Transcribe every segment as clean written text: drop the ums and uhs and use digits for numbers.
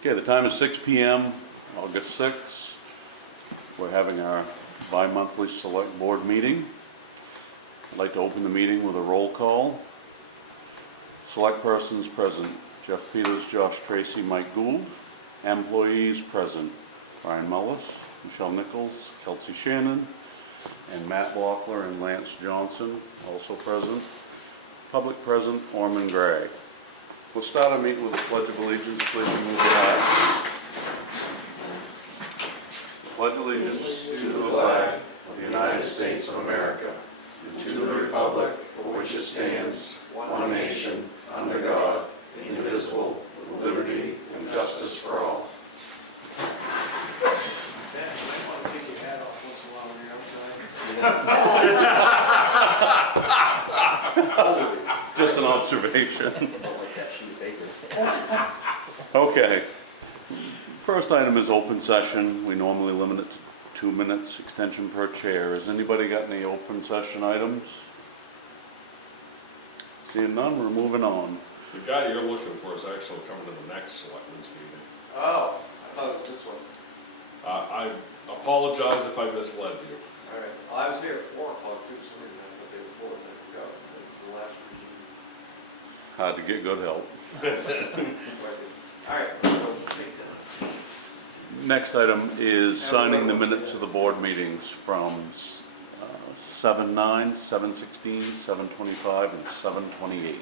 Okay, the time is 6 p.m., August 6th. We're having our bi-monthly select board meeting. I'd like to open the meeting with a roll call. Select persons present: Jeff Peters, Josh Tracy, Mike Gould. Employees present: Brian Mullis, Michelle Nichols, Kelsey Shannon, and Matt Blockler and Lance Johnson, also present. Public present: Orman Gray. We'll start our meeting with the Pledge of Allegiance. Please remove the flag. Pledge allegiance to the flag of the United States of America and to the republic for which it stands, one nation, under God, indivisible, with liberty and justice for all. Dad, you might want to take your hat off once in a while when you're outside. Just an observation. Okay. First item is open session. We normally limit it to 2 minutes, extension per chair. Has anybody got any open session items? Seeing none, we're moving on. The guy you're looking for is actually coming to the next selectmen's meeting. Oh, I thought it was this one. I apologize if I misled you. All right. Well, I was here at 4 o'clock too, for some reason I thought they were 4, and I forgot. That was the last regime. Hard to get good help. All right, so take that. Next item is signing the minutes of the board meetings from 7/9, 7/16, 7/25, and 7/28.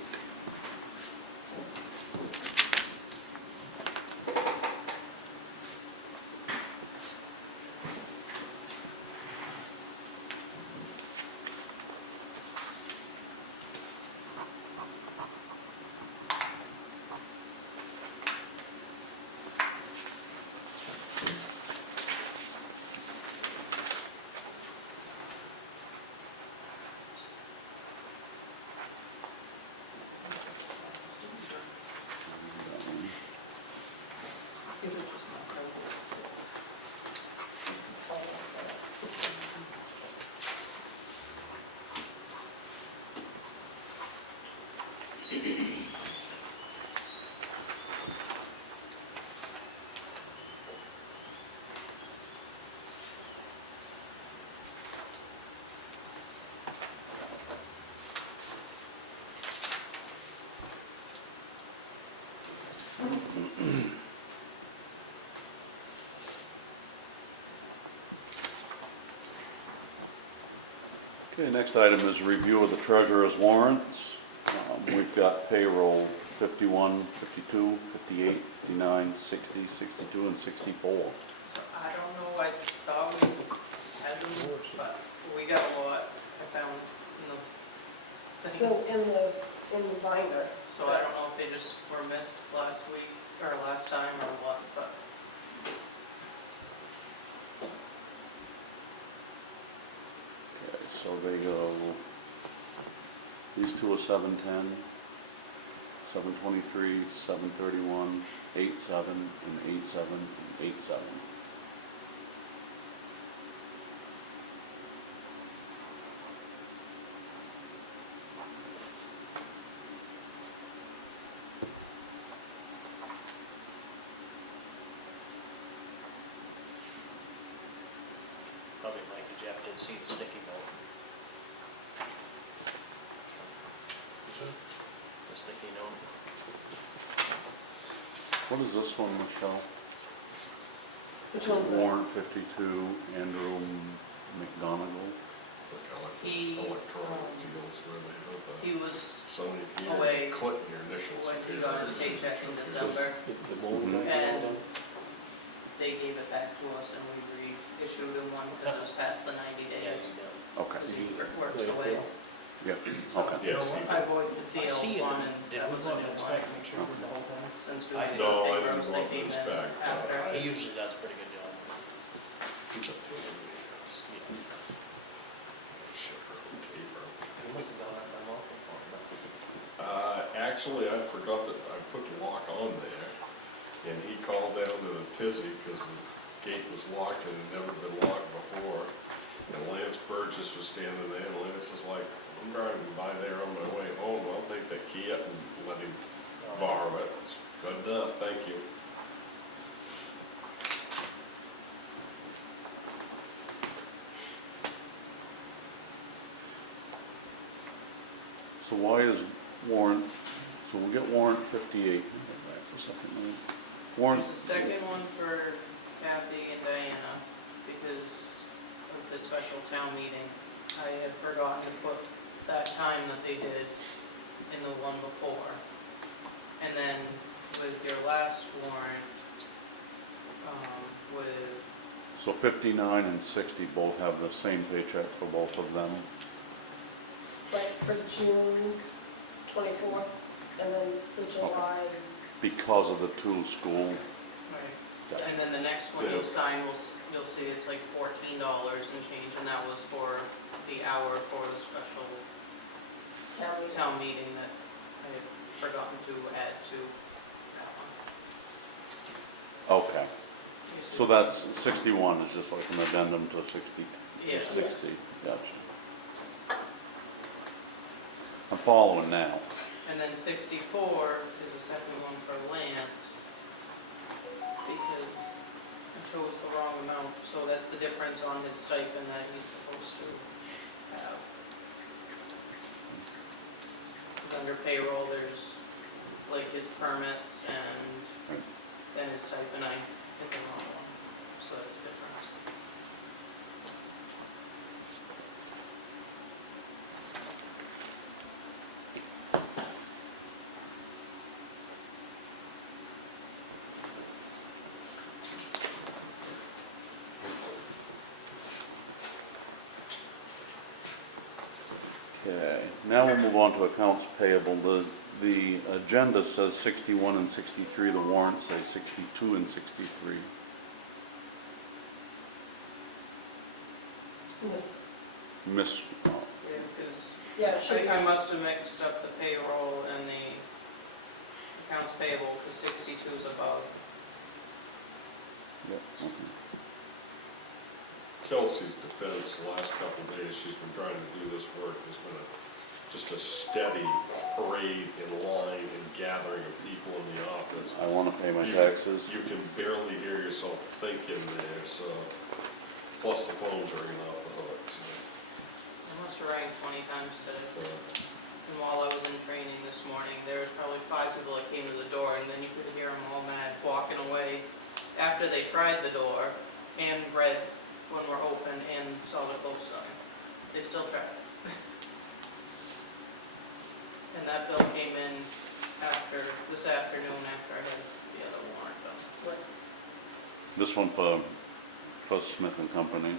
Okay, next item is review of the treasurer's warrants. We've got payroll 51, 52, 58, 59, 60, 62, and 64. So I don't know, I thought we had them, but we got a lot I found in the thing. Still in the binder. So I don't know if they just were missed last week, or last time, or what, but. Okay, so they go, these two are 710, 723, 731, 87, and 87, and 87. Probably Mike and Jeff didn't see the sticky note. The sticky note. What is this one, Michelle? Which one's that? Warrant 52, Andrew McGonigal. It's like He, electronic deals where they have He was somebody away click your initials. when he got his paycheck in December, The mold Mhm. and they gave it back to us and we reissued him one because it was past the 90 days, Okay, because he works away. yep, So okay. Yes. I voided the I see TL it, one and did that we was want a to new inspect, one. make sure we did the whole thing? Since we I- did No, the I papers, didn't they want to came in inspect, after. He usually does a pretty good job. He's a pain in the ass. Sugar and taper. He must have gone up my mouth before, but Actually, I forgot that I put the lock on there, and he called down to the Tizzy because the gate was locked and had never been locked before. And Lance Burgess was standing there, and Lance is like, I'm driving by there on my way home, I'll take that key up and let him borrow it. It's good enough, thank you. So why is warrant, so we'll get warrant 58. Go back for a second. Warrant, There's a second one for Kathy and Diana because of the special town meeting. I had forgotten to put that time that they did in the one before. And then with your last warrant, with, so 59 and 60 both have the same paycheck for both of them. Right, for June 24th, and then the July, Because of the two school. right, and then the next one you'll sign, you'll see it's like $14 and change, and that was for the hour for the special town meeting. town meeting that I had forgotten to add to that one. Okay, so that's 61 is just like an addendum to 60. Yeah. 60, gotcha. I'm following now. And then 64 is the second one for Lance, because I chose the wrong amount, so that's the difference on his stipend that he's supposed to have. Because under payroll, there's like his permits and Right. then his stipend, I hit the wrong one, so that's the difference. Okay, now we'll move on to accounts payable. The agenda says 61 and 63, the warrant says 62 and 63. Miss- Miss, Yeah, because Yeah, it should I be. must have mixed up the payroll and the accounts payable, because 62 is above. yeah, okay. Kelsey's defense, the last couple of days, she's been trying to do this work, has been just a steady parade in line and gathering of people in the office. I want to pay my taxes. You can barely hear yourself thinking there, so, plus the phone's ringing off the hook, I must have rang 20 times today. so. And while I was in training this morning, there was probably 5 people that came to the door, and then you could hear them all mad walking away after they tried the door and read when we're open and saw the close sign. They still tried it. And that bill came in this afternoon after I had the other warrant done. This one for Smith and Company.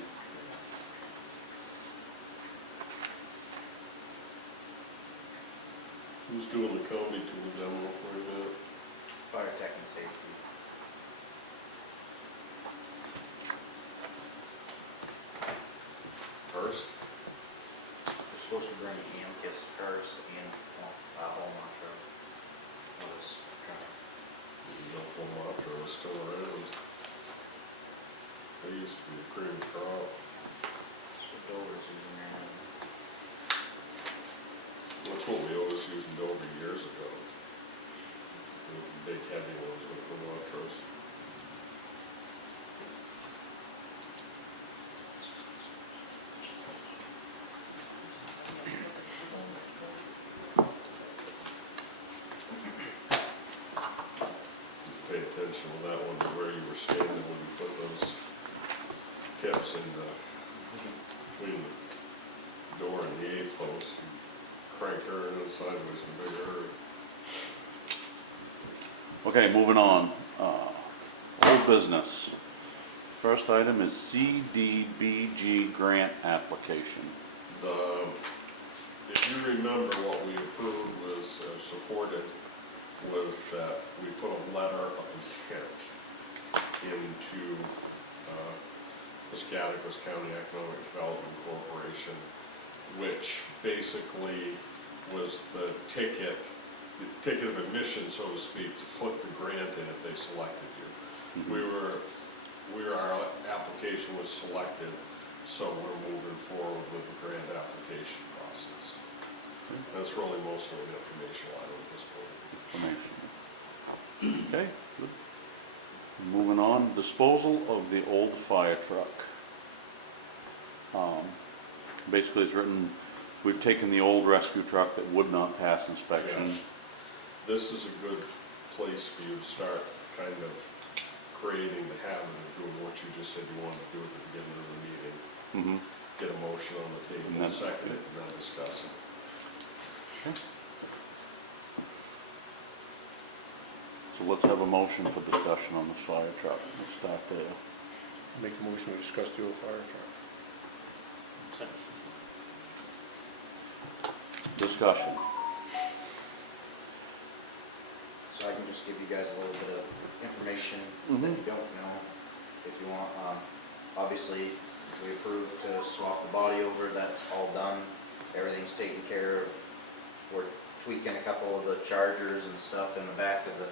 Who's doing the Cody to the demo for you? Fire tech and safety. First? We're supposed to bring Amicus first and Walmart Road. Was Montra is still around. They used to be a cream crop. That's what Dover's using right now. That's what we always used in Dover years ago. The big heavy ones with the Montras. Pay attention to that one, to where you were standing when you put those tips in between the door and the A-post. Crank her in sideways in a big hurry. Okay, moving on. Old business. First item is CDBG grant application. If you remember, what we approved was, supported, was that we put a letter of intent into Piscataquis County Economic Development Corporation, which basically was the ticket of admission, so to speak, to put the grant in if they selected you. Our application was selected, so we're moving forward with the grant application process. That's really most of the information I have at this point. Information. Okay, good. Moving on, disposal of the old fire truck. Basically, it's written, we've taken the old rescue truck that would not pass inspection. This is a good place for you to start kind of creating the habit of doing what you just said you wanted to do at the beginning of the meeting. Mhm. Get a motion on the And table, then- second it, and then discuss it. So let's have a motion for discussion on this fire truck. Let's start there. Make a motion to discuss the old fire truck. Discussion. So I can just give you guys a little bit of information that Mhm. you don't know, if you want. Obviously, we approved to swap the body over, that's all done. Everything's taken care of. We're tweaking a couple of the chargers and stuff in the back of the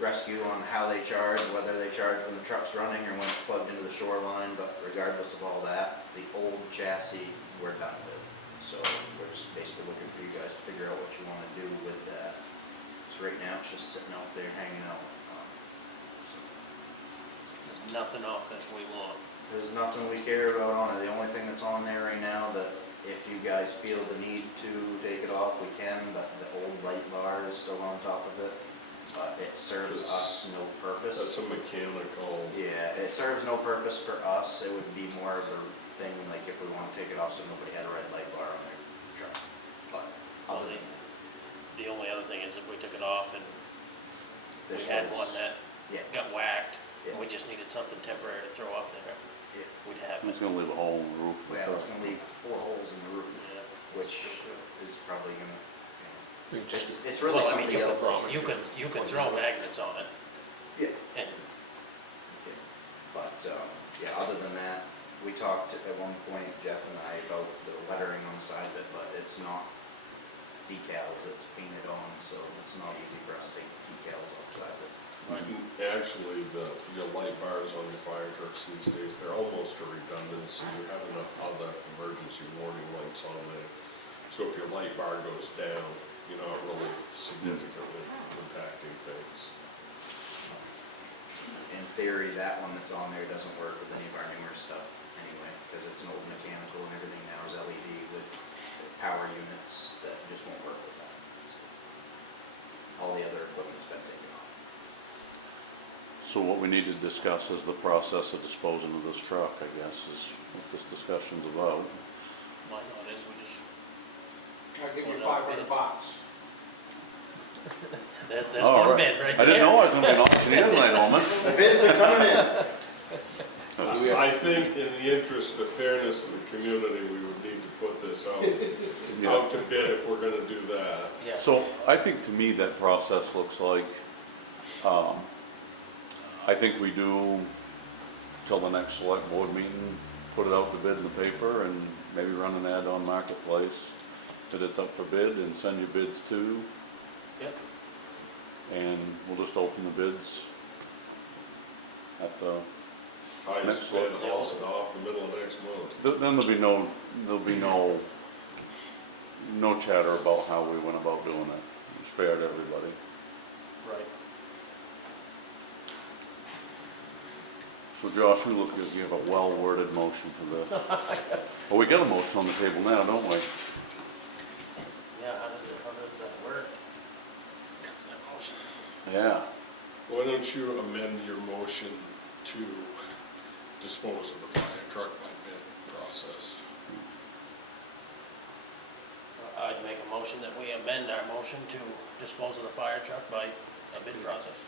rescue on how they charge, whether they charge when the truck's running or when it's plugged into the shoreline, but regardless of all that, the old chassis we're done with. So we're just basically looking for you guys to figure out what you want to do with that. So right now, it's just sitting out there hanging out. There's nothing off it we want. There's nothing we care about on it. The only thing that's on there right now that if you guys feel the need to take it off, we can, but the old light bar is still on top of it. But it serves us no purpose. That's a mechanical, Yeah, it serves no purpose for us. It would be more of a thing like if we want to take it off so nobody had a red light bar on their truck. But other than that, The only other thing is if we took it off and we this had was- one that Yeah, got whacked, yeah, and we just needed something temporary to throw up there, yeah. we'd have It's it. gonna leave a hole in the roof. of the Well, it's truck. gonna leave 4 holes in the roof, Yeah. which is probably gonna, We just- it's really Well, I mean, somebody else's. you could throw magnets on it. Yeah. And, But, yeah, other than that, we talked at one point, Jeff and I, about the lettering on the side of it, but it's not decals, it's painted on, so it's not easy for us to take decals outside of it. actually, your light bars on your fire trucks these days, they're almost a redundancy. You have enough other emergency warning lights on there. So if your light bar goes down, you're not really significantly impacting things. In theory, that one that's on there doesn't work with any of our newer stuff anyway, because it's an old mechanical and everything now is LED with power units that just won't work with that. So, all the other equipment's been taken off. So what we need to discuss is the process of disposing of this truck, I guess, is what this discussion's about. my thought is we just, I'll give you Well, no, $500. there's All one right. bid right there. I didn't know I was gonna be an auctioneer tonight, Norman. The bids are coming in. I think in the interest of fairness to the community, we would need to put this out to bid if we're gonna do that. Yeah. So I think to me that process looks like, I think we do till the next select board meeting, put it out to bid in the paper and maybe run an ad on Marketplace that it's up for bid and send your bids to, Yep. and we'll just open the bids at the, Highest Next bid one. hauls it off in the middle of next month. then there'll be no chatter about how we went about doing it. It's fair to everybody. Right. So Josh, you look as you have a well-worded motion for this. Well, we got a motion on the table now, don't we? Yeah, how does that work? That's that motion. Yeah. Why don't you amend your motion to dispose of the fire truck by bid process? I'd make a motion that we amend our motion to dispose of the fire truck by a bid process.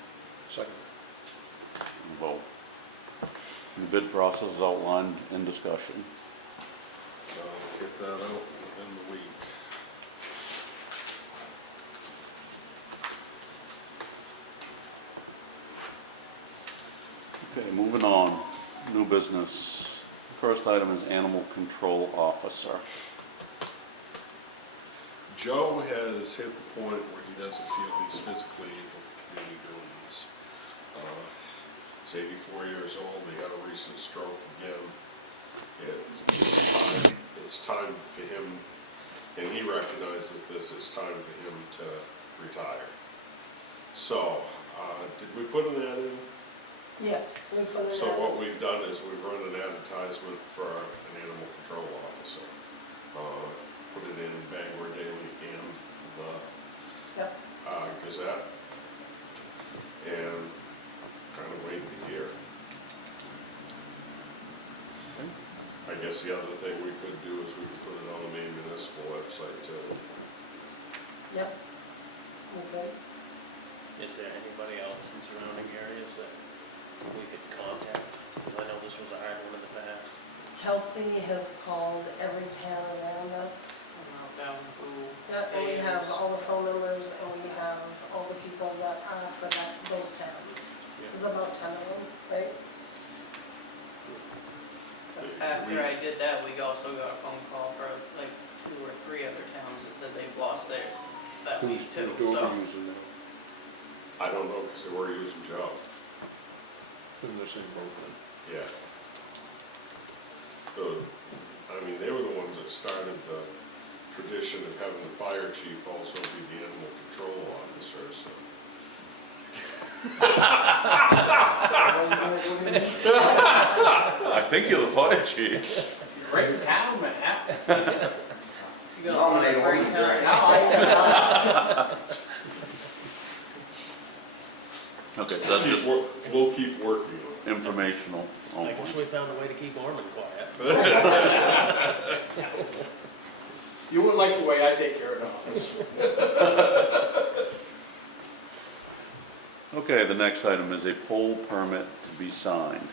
Second. Vote. The bid process is outlined in discussion. Get that out within the week. Okay, moving on, new business. First item is animal control officer. Joe has hit the point where he doesn't feel he's physically able to continue doing this. He's 84 years old, he had a recent stroke again. It's time for him, and he recognizes this, it's time for him to retire. So, did we put an ad in? Yes, we put it So out. what we've done is we've run an advertisement for an animal control officer. put it in Bangor Daily and the Yep. Gazette. And kind of wait to hear. I guess the other thing we could do is we could put it on the main municipal website too. Yep. Okay. Is there anybody else in surrounding areas that we could contact? Because I know this was a hard one in the past. Kelsey has called every town around us. I'm not down who. Yeah, and we have all the phone numbers and we have all the people that are for those towns. There's about 10 of them, right? After I did that, we also got a phone call for like 2 or 3 other towns that said they've lost theirs that Who's week too, Dover so. using now? I don't know, because they were using Joe. In the same boat then? Yeah. So, I mean, they were the ones that started the tradition of having the fire chief also be the animal control officer, so. I think you're the fire chief. Great town, man. You got Nominate a great one, time. right. Now I Okay, so that's just We'll keep working on it. informational I only. wish we found a way to keep Orman quiet. You wouldn't like the way I take care of dogs. Okay, the next item is a poll permit to be signed.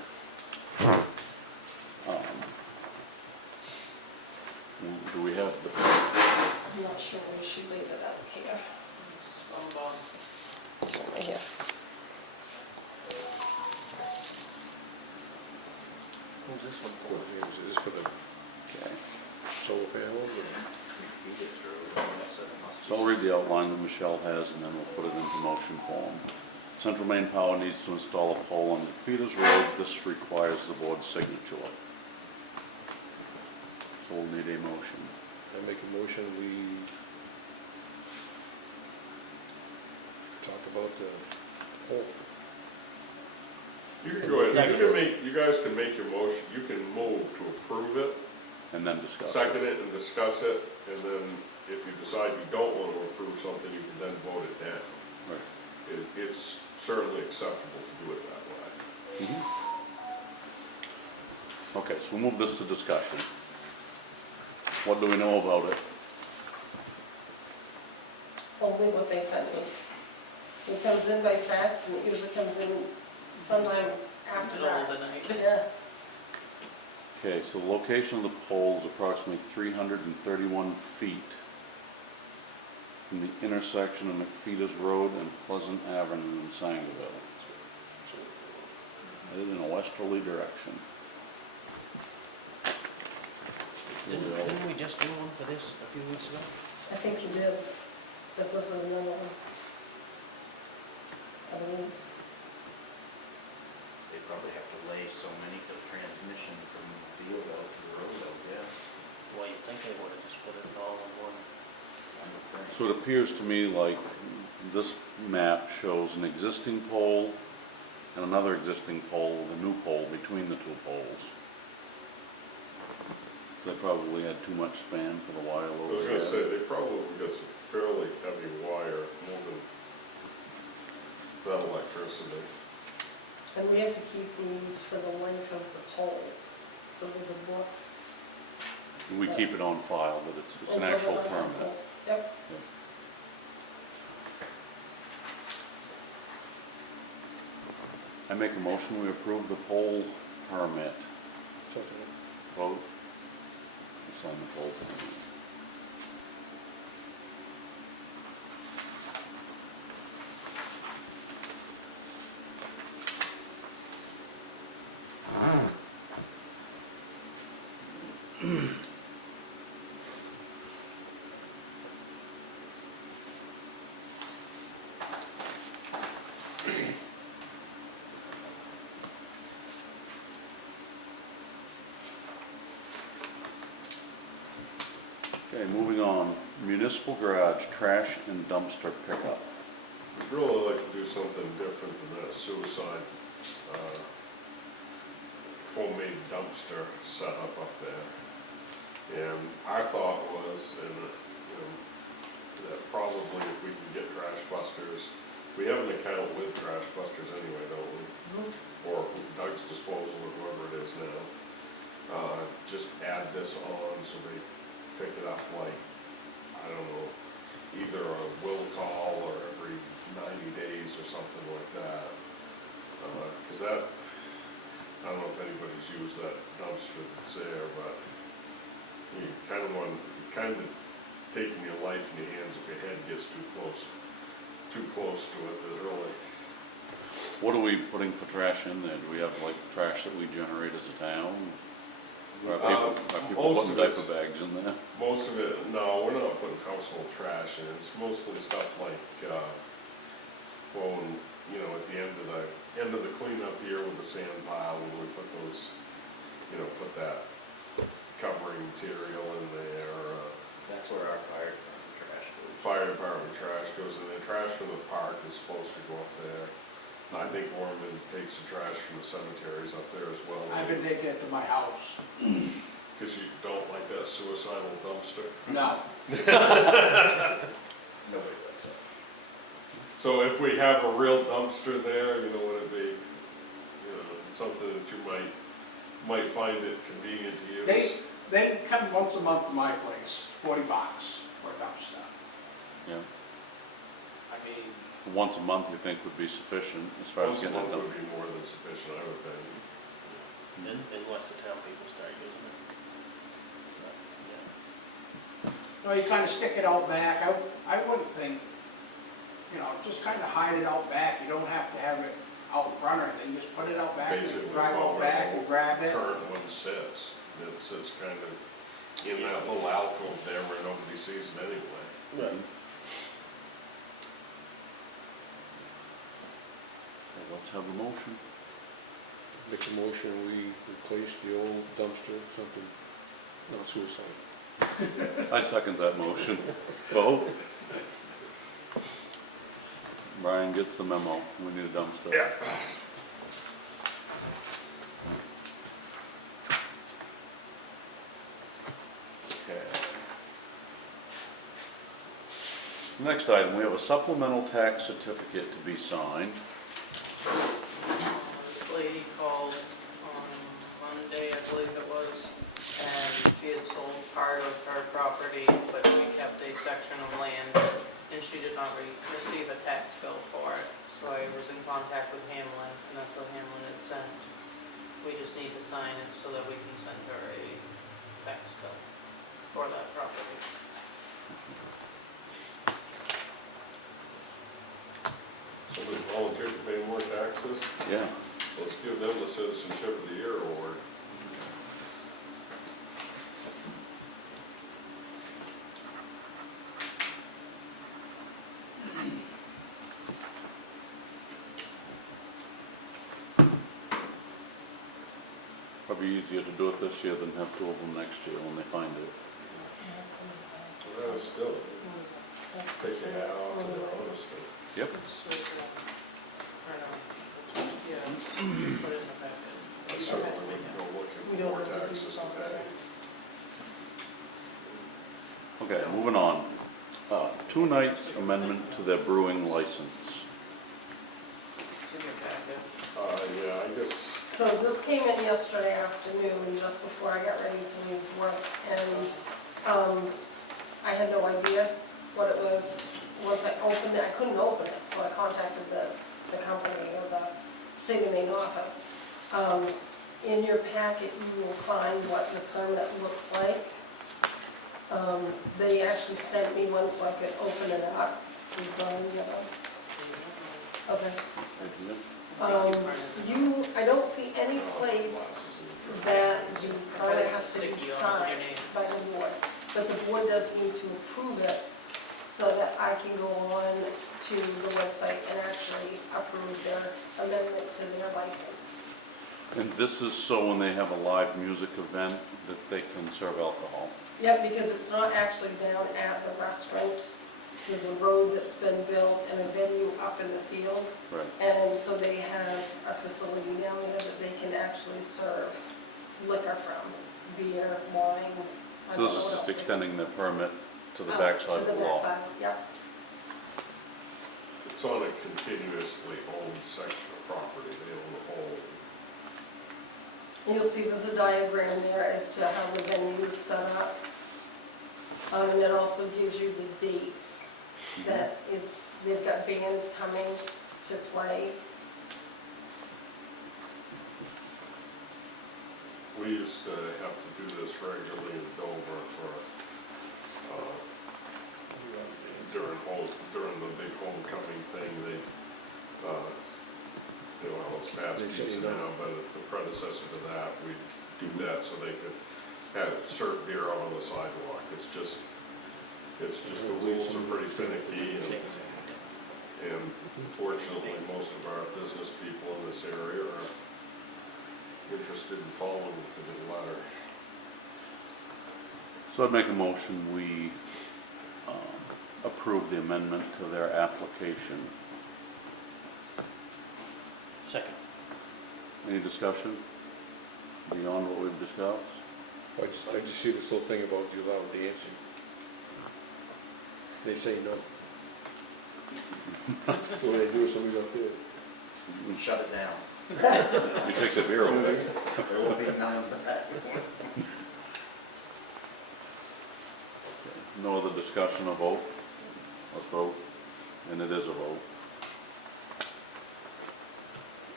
Do we have the, I'm not sure where she laid it out here. Somebody. It's right here. Who's this one for, James? Is this for the okay. solar panels or? You get through, and that's it, it must So be. I'll read the outline that Michelle has and then we'll put it into motion form. Central Maine Power needs to install a pole on McFeeters Road. This requires the board's signature. So we'll need a motion. I make a motion, we talk about the pole. You can go ahead, you guys can make your motion, you can move to approve it, And then discuss. second it and discuss it, and then if you decide you don't want to approve something, you can then vote it down. Right. It's certainly acceptable to do it that way. Okay, so we'll move this to discussion. What do we know about it? Only what they sent me. It comes in by fax and it usually comes in sometime after Middle of that. the night. Yeah, Okay, so the location of the pole is approximately 331 feet from the intersection of McFeeters Road and Pleasant Avenue in Sangerville. Headed in a westerly direction. Didn't we just do one for this a few weeks ago? I think you did, but this is another one. I believe. They probably have to lay so many for the transmission from the field out to the road, I guess. Well, you'd think they would have just put it all in one. I would think. So it appears to me like this map shows an existing pole and another existing pole with a new pole between the two poles. They probably had too much span for the wire I load. was they gonna had. say, they probably got some fairly heavy wire, more than that electricity. And we have to keep these for the life of the pole. So there's a book. We keep it on file, but it's an until the actual life of the permit. pole. Yep. I make a motion, we approve the pole permit. Something. Vote. Sign the pole permit. Okay, moving on. Municipal garage, trash and dumpster pickup. I'd really like to do something different than that suicide, homemade dumpster setup up there. And our thought was, and, you know, that probably if we can get Trash Busters, we have an account with Trash Busters anyway, don't we? Or Doug's Disposal or whoever it is now. Just add this on so they pick it up like, I don't know, either a will call or every 90 days or something like that. Cause that, I don't know if anybody's used that dumpster that's there, but you kind of taking your life in your hands if your head gets too close to it, there's really. What are we putting for trash in there? Do we have like trash that we generate as a town? Or are people Most putting of it's- diaper bags in there? Most of it, no, we're not putting household trash in, it's mostly stuff like, well, you know, at the end of the cleanup year with the sand pile, when we put those, you know, put that covering material in there, That's where our fire department trash goes. fire department trash goes in there, trash from the park is supposed to go up there. I think Ormond takes the trash from the cemeteries up there as well. I've been taking it to my house. Because you don't like that suicidal dumpster. No, Nobody likes it. So if we have a real dumpster there, you know, would it be, you know, something that you might find it convenient to use? they come once a month to my place, $40 for a dumpster. Yeah. I mean, Once a month you think would be sufficient as far as Once a getting it month done? would be more than sufficient, I would think. Unless the town people start using it. But, yeah. you know, you kind of stick it out back. I wouldn't think, you know, just kind of hide it out back. You don't have to have it out in front or anything. Just put it out back, and Basically, drive while out back the and grab it. current one sits, it sits kind of in that little alcove there where nobody sees it anyway. Right. Well, let's have a motion. Make a motion, we replace the old dumpster with something not suicide. I second that motion. Vote. Brian gets the memo. We need a dumpster. Yeah. Okay. Next item, we have a supplemental tax certificate to be signed. This lady called on Monday, I believe it was, and she had sold part of her property, but she kept a section of land, and she did not receive a tax bill for it. So I was in contact with Hamlin, and that's what Hamlin had sent. We just need to sign it so that we can send her a tax bill for that property. Somebody volunteered to pay more taxes, Yeah. let's give them the Citizenship of the Year award. Probably easier to do it this year than have two of them next year when they find it. Well, still, take your hat off to their honesty. Yep. Yeah, it's put in the packet. I certainly wouldn't go We looking don't for more have to do taxes to something pay. Okay, moving on. 2 Nights amendment to their brewing license. It's in your packet. Yeah, I guess, So this came in yesterday afternoon, just before I got ready to leave work, and I had no idea what it was. Once I opened it, I couldn't open it, so I contacted the company or the state of Maine office. In your packet, you will find what the permit looks like. They actually sent me one so I could open it up. Okay. I don't see any place that the permit has to be signed by the board, but the board does need to approve it so that I can go on to the website and actually approve their amendment to their license. And this is so when they have a live music event that they can serve alcohol. Yep, because it's not actually down at the restaurant. There's a road that's been built and a venue up in the field. Right. And so they have a facility down there that they can actually serve liquor from, beer, wine, I So don't this know is what just else extending the permit to the Oh, backside of To the the lot. backside, yep. It's on a continuously owned section of property, they own the whole. You'll see there's a diagram there as to how the venue is set up. And it also gives you the dates that they've got bands coming to play. We used to have to do this regularly in Dover for, during the big homecoming thing, they, you know, how it's fast They pizza say no. now, but the predecessor to that, we'd do that so they could have serve beer out on the sidewalk. It's just the rules are pretty finicky and fortunately, most of our business people in this area are interested in following to the letter. So I'd make a motion, we approve the amendment to their application. Second. Any discussion beyond what we've discussed? I just see this whole thing about the loud dancing. They say no. So what they do is somebody up there. Shut it down. You take the beer away. There will be none of that. No other discussion or vote? Let's vote, and it is a vote.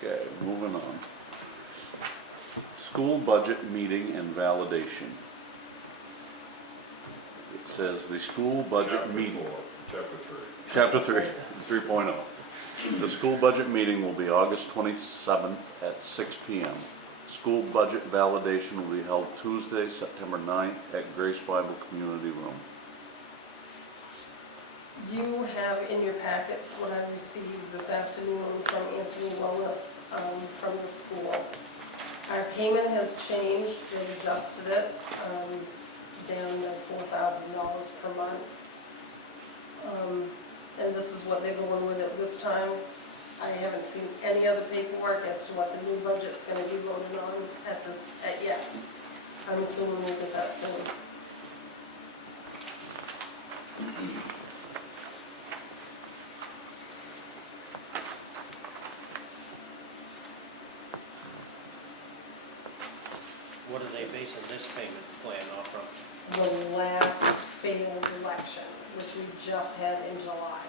Okay, moving on. School budget meeting and validation. It says the school budget Chapter meeting. 4, Chapter 3. Chapter 3, 3.0. The school budget meeting will be August 27th at 6 p.m. School budget validation will be held Tuesday, September 9th at Grace Bible Community Room. You have in your packets what I received this afternoon from Anthony Wellness from the school. Our payment has changed, they adjusted it down to $4,000 per month. And this is what they're going with it this time. I haven't seen any other paperwork as to what the new budget's going to be voted on at yet. I'm assuming we'll get that soon. What are they basing this payment plan off of? The last failed election, which we just had in July.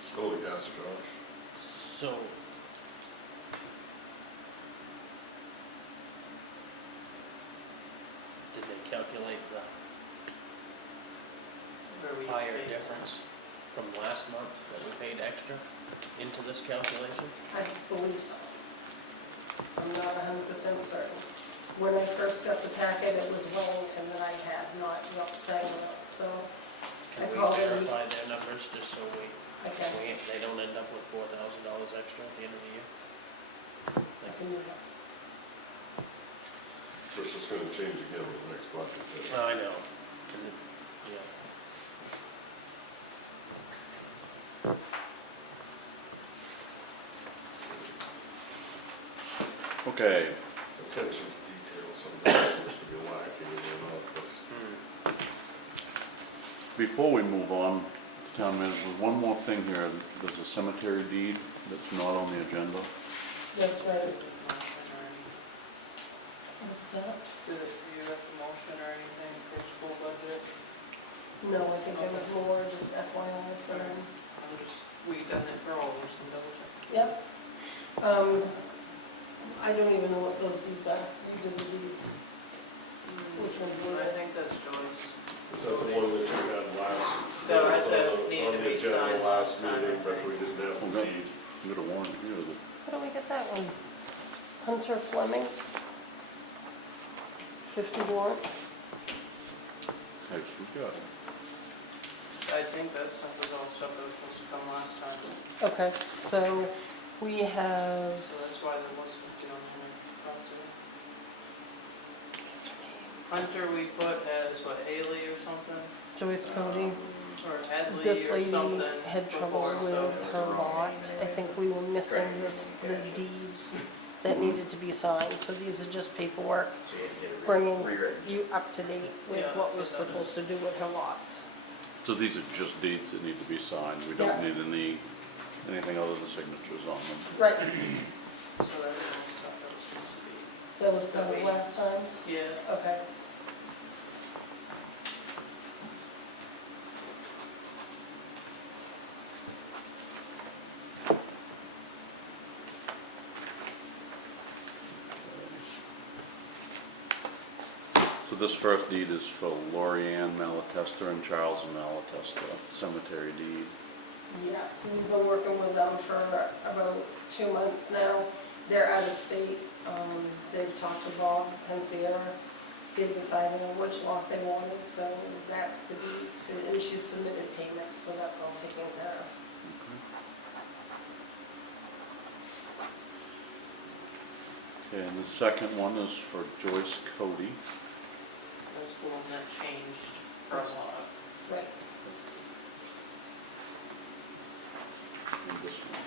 Still a yes, Josh? So, did they calculate the Where we higher paid. difference from last month that we paid extra into this calculation? I believe so. I'm not 100% certain. When I first got the packet, it was Wellington that I had, not Sangerville, so I Can we called them. verify their numbers just so Okay, they don't end up with $4,000 extra at the end of the year? I can do that. This is gonna change again with the next budget. too. I know. Yeah. Okay, Attention to detail sometimes seems to be lacking in the office. before we move on, Town Manager, one more thing here. There's a cemetery deed that's not on the agenda. That's right. What's that? Do you have a motion or anything for school budget? No, I think there was more, just FYI for them. I'm just, we done it for all of us and double check. Yep. I don't even know what those deeds are. You did the deeds. Which ones were I they? think that's Joyce. Is that the one that you had last? That was that on the- needed to be On the agenda signed last last time, meeting, I but think. we didn't have the Okay. deed. You got a warrant here, is it? How do we get that one? Hunter Fleming? 50 warrant? Hey, you got it. I think that stuff was all stuff that was supposed to come last time, Okay, so we have, so that's why there was 50 on there. possibly. Hunter we put as what, Haley or something? Joyce Cody. Or Hadley This or lady something had trouble before, with so it was her wrong. lot. I think we were missing the deeds. that needed to be signed, so these are just paperwork So you had to get it bringing rewritten. you up to date with Yeah, what so we're that supposed to do with her lots. So these are just deeds that need to be signed, we don't Yeah. need anything other than signatures on them. Right, So that was all stuff that was supposed to be, that was one of last times, yeah. okay. So this first deed is for Lori Ann Malatesta and Charles Malatesta, cemetery deed. Yes, we've been working with them for about 2 months now. They're out of state. They've talked to Bob Penziera. They've decided on which lot they wanted, so that's the deed to, and she submitted payment, so that's all taken care of. Okay, and the second one is for Joyce Cody. That's the one that changed her lot. Right. And this one,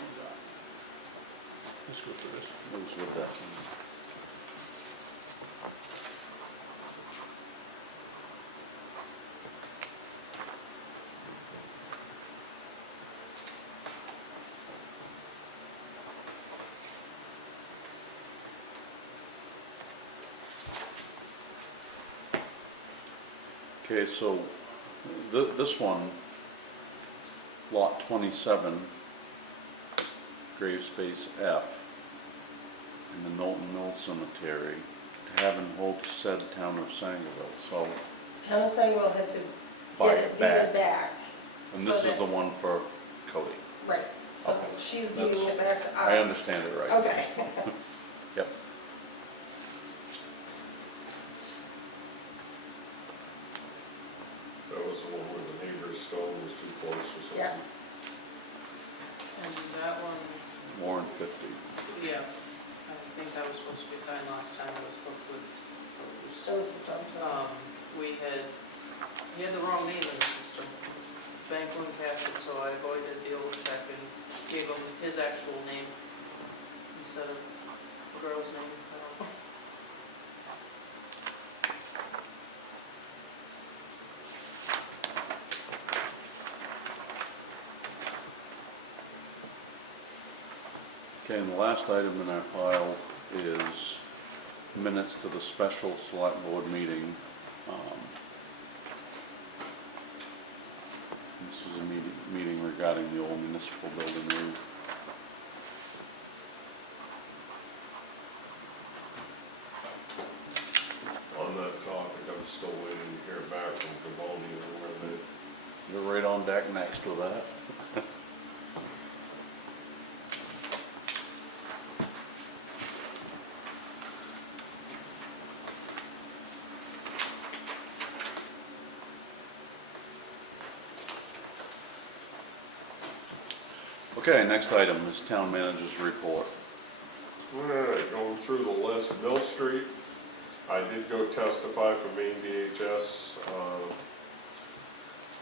Let's go for this. goes with that one. Okay, so this one, lot 27, grave space F, in the Knowlton Mill Cemetery, to have and hold to said town of Sangerville, so Town of Sangerville had to buy get it it back. deeded back. And so this is that- the one for Cody. Right, so Okay. she's That's- deeding it back to us. I understand it right. Okay. Yep. That was the one where the neighbor's stone was too close or something. Yeah. And that one, More than 50. yeah, I think that was supposed to be signed last time, it was booked with those. Those have jumped up. He had the wrong name in the system. Bank wouldn't catch it, so I avoided the old check and gave him his actual name instead of the girl's name. I don't know. Okay, and the last item in our pile is minutes to the special select board meeting. This is a meeting regarding the old municipal building roof. On that topic, I'm still waiting to hear back from Gavoni on where they, You're right on deck next with that. Okay, next item is town manager's report. alright, going through the list, Mill Street, I did go testify for Maine DHS,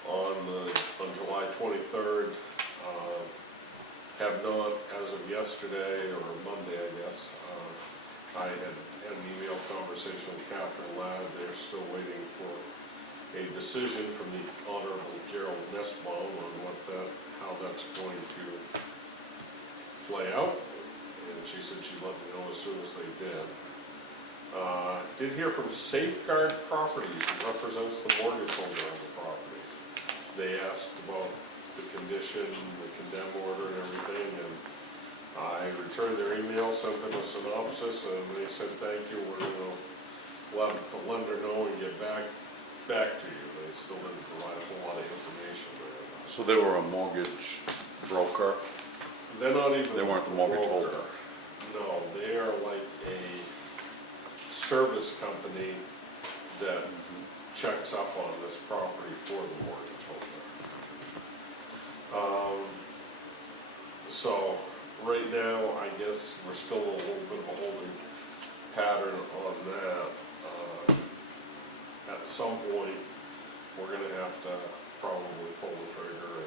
on July 23rd. Have not, as of yesterday, or Monday, I guess, I had an email conversation with Catherine Ladd. They're still waiting for a decision from the Honorable Gerald Nussbaum on how that's going to play out. And she said she'd let me know as soon as they did. Did hear from Safeguard Properties, who represents the mortgage holder on the property. They asked about the condition, the condemn order and everything, and I returned their email, sent them a synopsis, and they said, thank you, we're gonna let the lender know and get back to you. They still didn't provide a whole lot of information there. So they were a mortgage broker. They're not even. They weren't the mortgage broker. holder. No, they are like a service company that checks up on this property for the mortgage holder. So, right now, I guess we're still a little bit of a holding pattern on that. At some point, we're gonna have to probably pull the trigger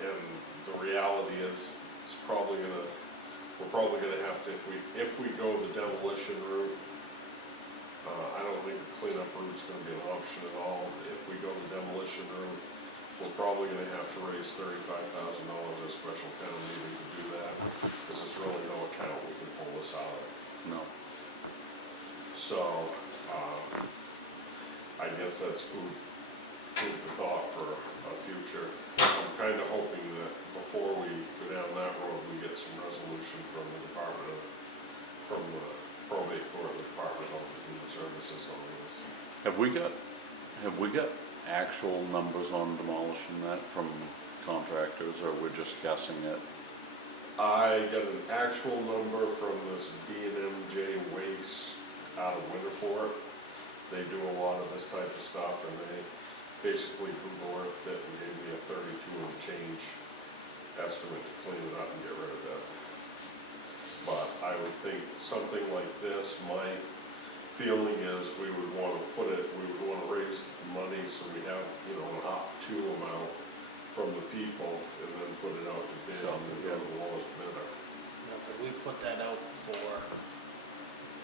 and the reality is, it's probably gonna, we're probably gonna have to, if we go the demolition route, I don't think the cleanup route's gonna be an option at all. If we go the demolition route, we're probably gonna have to raise $35,000 at a special town meeting to do that, because there's really no account we can pull this out of. No. So, I guess that's food for thought for a future. I'm kinda hoping that before we go down that road, we get some resolution from the from the probate court, the Department of Human Services on this. Have we got actual numbers on demolishing that from contractors, or we're just guessing it? I got an actual number from this D&MJ Waste out of Winterport. They do a lot of this type of stuff, and they basically Google Earthed it and gave me a 32 and change estimate to clean it up and get rid of it. But I would think something like this, my feeling is we would want to raise the money so we have, you know, an up to amount from the people, and then put it out to bid and go to the lowest bidder. Now, could we put that out for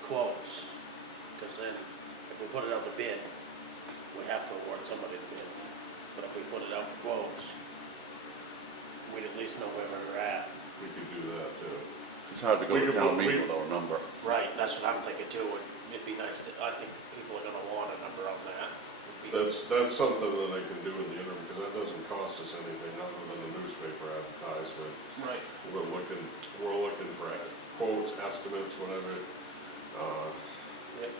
quotes? Because then, if we put it out to bid, we have to award somebody to bid. But if we put it out for quotes, we'd at least know where we're at. We could do that too. It's hard to go We to could town put- meeting without a number. Right, that's what I'm thinking too. It'd be nice to, I think people are gonna want a number on that. It'd be- That's something that they can do in the interim, because that doesn't cost us anything other than a newspaper advertisement. Right. We're looking for quotes, estimates, whatever. Yep.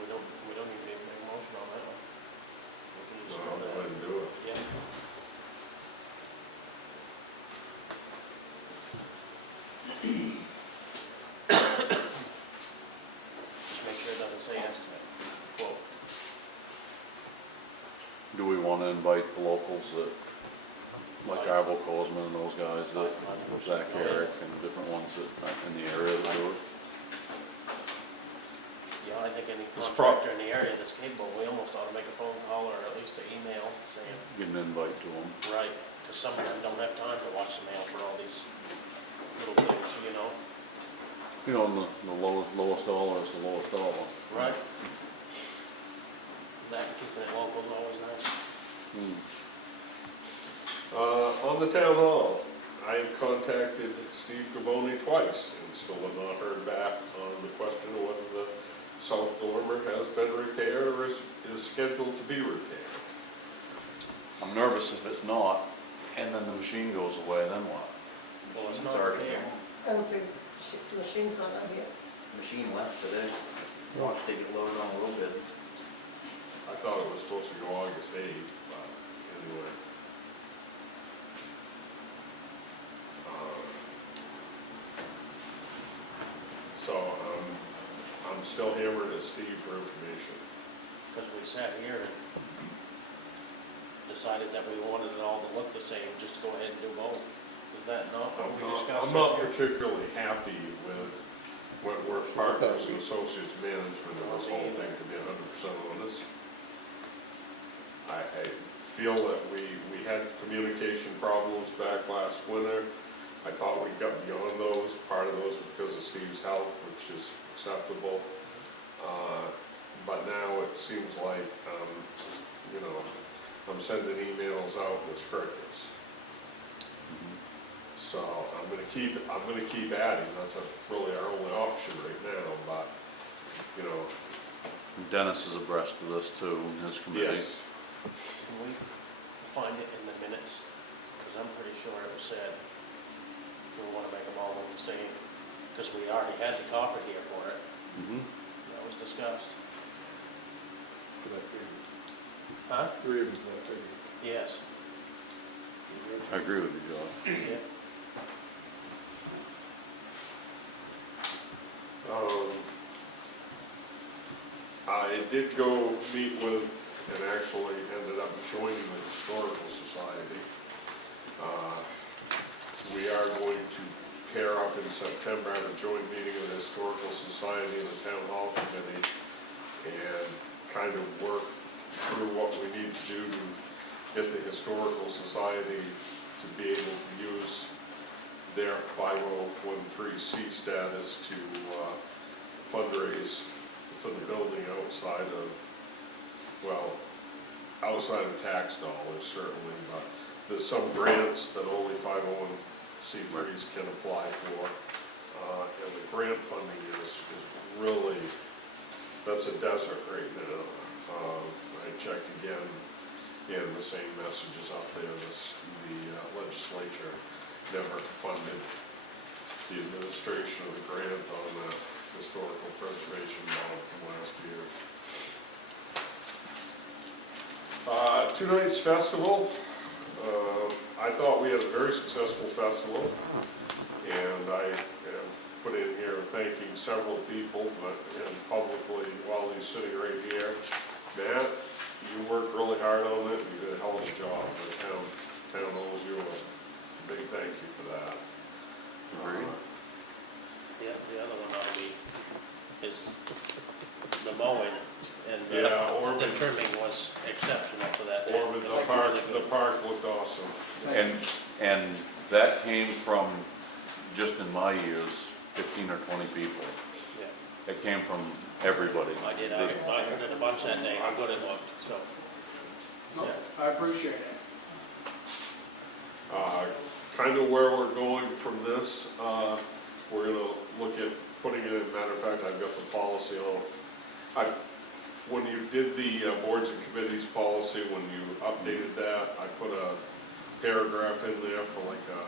We don't even need to make a motion on that one. We can just Go go ahead there. and do it. Yeah. Just make sure it doesn't say estimate, quote. Do we wanna invite the locals that, like Arvo Cosman and those guys that, Zach Eric and different ones that are in the area that do it? Yeah, I think any It's contractor in the area that's capable, we almost ought to make a phone call or at least an email saying, Get an invite to them. right, because some of them don't have time to watch the mail for all these little things, you know? You know, and the lowest dollar is the lowest dollar. Right. That, keeping it local is always nice. Hmm. On the town hall, I have contacted Steve Gavoni twice and still have not heard back on the question of whether the south dormer has been repaired or is scheduled to be repaired. I'm nervous if it's not, and then the machine goes away, then what? Well, it's Machine's not already repaired. gone. And so, the machine's not out here. Machine left today. Watched it get loaded on a little bit. I thought it was supposed to go August 8th, but anyway. So, I'm still hammering at Steve for information. Because we sat here and decided that we wanted it all to look the same, just go ahead and do both. Is that not what we discussed? I'm not here? particularly happy with Wentworth Partners and Associates Management of this whole thing, to be 100% honest. I feel that we had communication problems back last winter. I thought we got beyond those. Part of those was because of Steve's health, which is acceptable. But now it seems like, you know, I'm sending emails out and it's crickets. So I'm gonna keep adding. That's really our only option right now, but, you know, Dennis is abreast of this too, and his committee. yes. Can we find it in the minutes? Because I'm pretty sure it was said, we want to make them all look the same, because we already had the copper here for it. Mhm. That was discussed. For that figure. Huh? 3 of them for that figure. Yes. I agree with you, Joe. Yeah. I did go meet with, and actually ended up joining the Historical Society. We are going to pair up in September at a joint meeting of the Historical Society and the Town Hall Committee, and kind of work through what we need to do to get the Historical Society to be able to use their 5013C status to fundraise for the building outside of, well, outside of tax dollars certainly, but there's some grants that only 501c3s can apply for. And the grant funding is really, that's a desert right now. I checked again, and the same message is up there. The legislature never funded the administration of the grant on the historical preservation bond from last year. 2 Nights Festival. I thought we had a very successful festival, and I have put in here thanking several people, but publicly while he's sitting right here. Matt, you worked really hard on it. You did a hell of a job. The town owes you a big thank you for that. Agreed. The other one on me is the mowing, and Yeah, the Orville. trimming was exceptional for that day. Orville, It the looked park, really the good. park looked awesome. And that came from, just in my years, 15 or 20 people. Yeah, It came from everybody. I did, I heard it a bunch that day, how good it looked, so. No, I appreciate it. Kind of where we're going from this, we're gonna look at putting it in, matter of fact, I've got the policy on. When you did the boards and committees policy, when you updated that, I put a paragraph in there for like a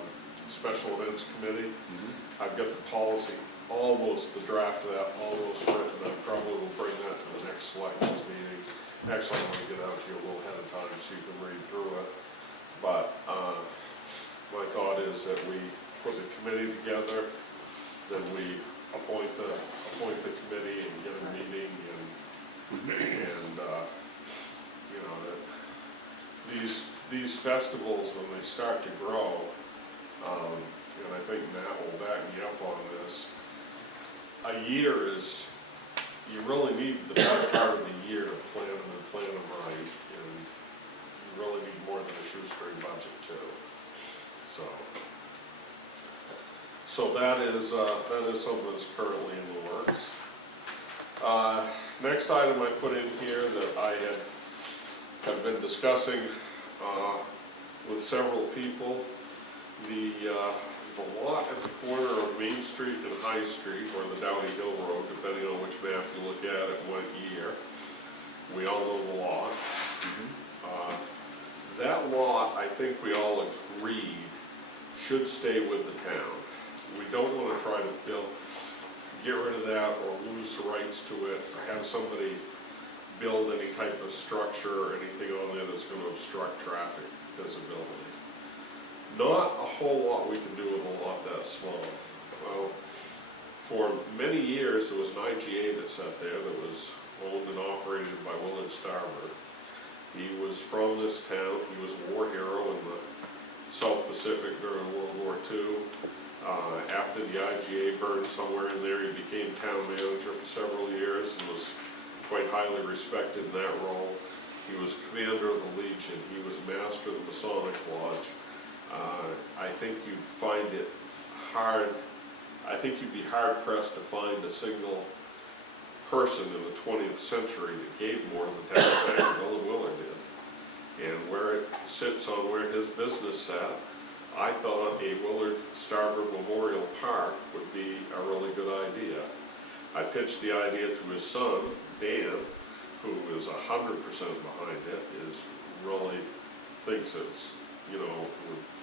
special events committee. I've got the policy, almost the draft of that, almost written. I probably will bring that to the next selectmen's meeting. Actually, I'm gonna get out here a little ahead of time so you can read through it. But, my thought is that we put the committee together, then we appoint the committee and get a meeting and you know, that these festivals, when they start to grow, and I think Matt will back me up on this, a year is, you really need the better part of the year to plan them and plan them right, and you really need more than a shoestring budget too. So that is something that's currently in the works. Next item I put in here that I have been discussing with several people, the lot at the corner of Main Street and High Street, or the Dowdy Hill Road, depending on which map you look at it, what year. We all know the lot. That lot, I think we all agreed, should stay with the town. We don't want to try to get rid of that or lose the rights to it, or have somebody build any type of structure or anything on there that's going to obstruct traffic visibility. Not a whole lot we can do with a lot that small. Well, for many years there was an IGA that sat there that was owned and operated by Willard Starboard. He was from this town. He was a war hero in the South Pacific during World War II. After the IGA burned somewhere in there, he became town manager for several years and was quite highly respected in that role. He was commander of the Legion. He was master of the Masonic Lodge. I think you'd find it hard, I think you'd be hard pressed to find a single person in the 20th century that gave more to the town of Sangerville than Willard did. And where it sits on where his business sat, I thought a Willard Starboard Memorial Park would be a really good idea. I pitched the idea to his son, Dan, who is 100% behind it, really thinks it's, you know,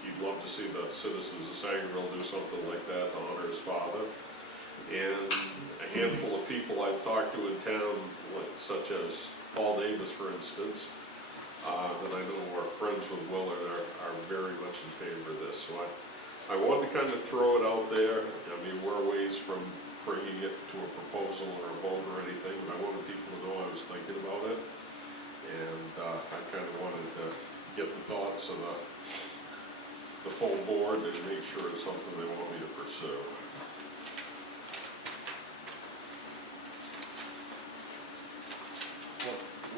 he'd love to see the citizens of Sangerville do something like that to honor his father. And a handful of people I've talked to in town, such as Paul Davis, for instance, that I know are friends with Willard, are very much in favor of this. So I wanted to kind of throw it out there. I mean, we're a ways from bringing it to a proposal or a vote or anything, but I wanted people to know I was thinking about it. And I kind of wanted to get the thoughts of the full board and make sure it's something they want me to pursue.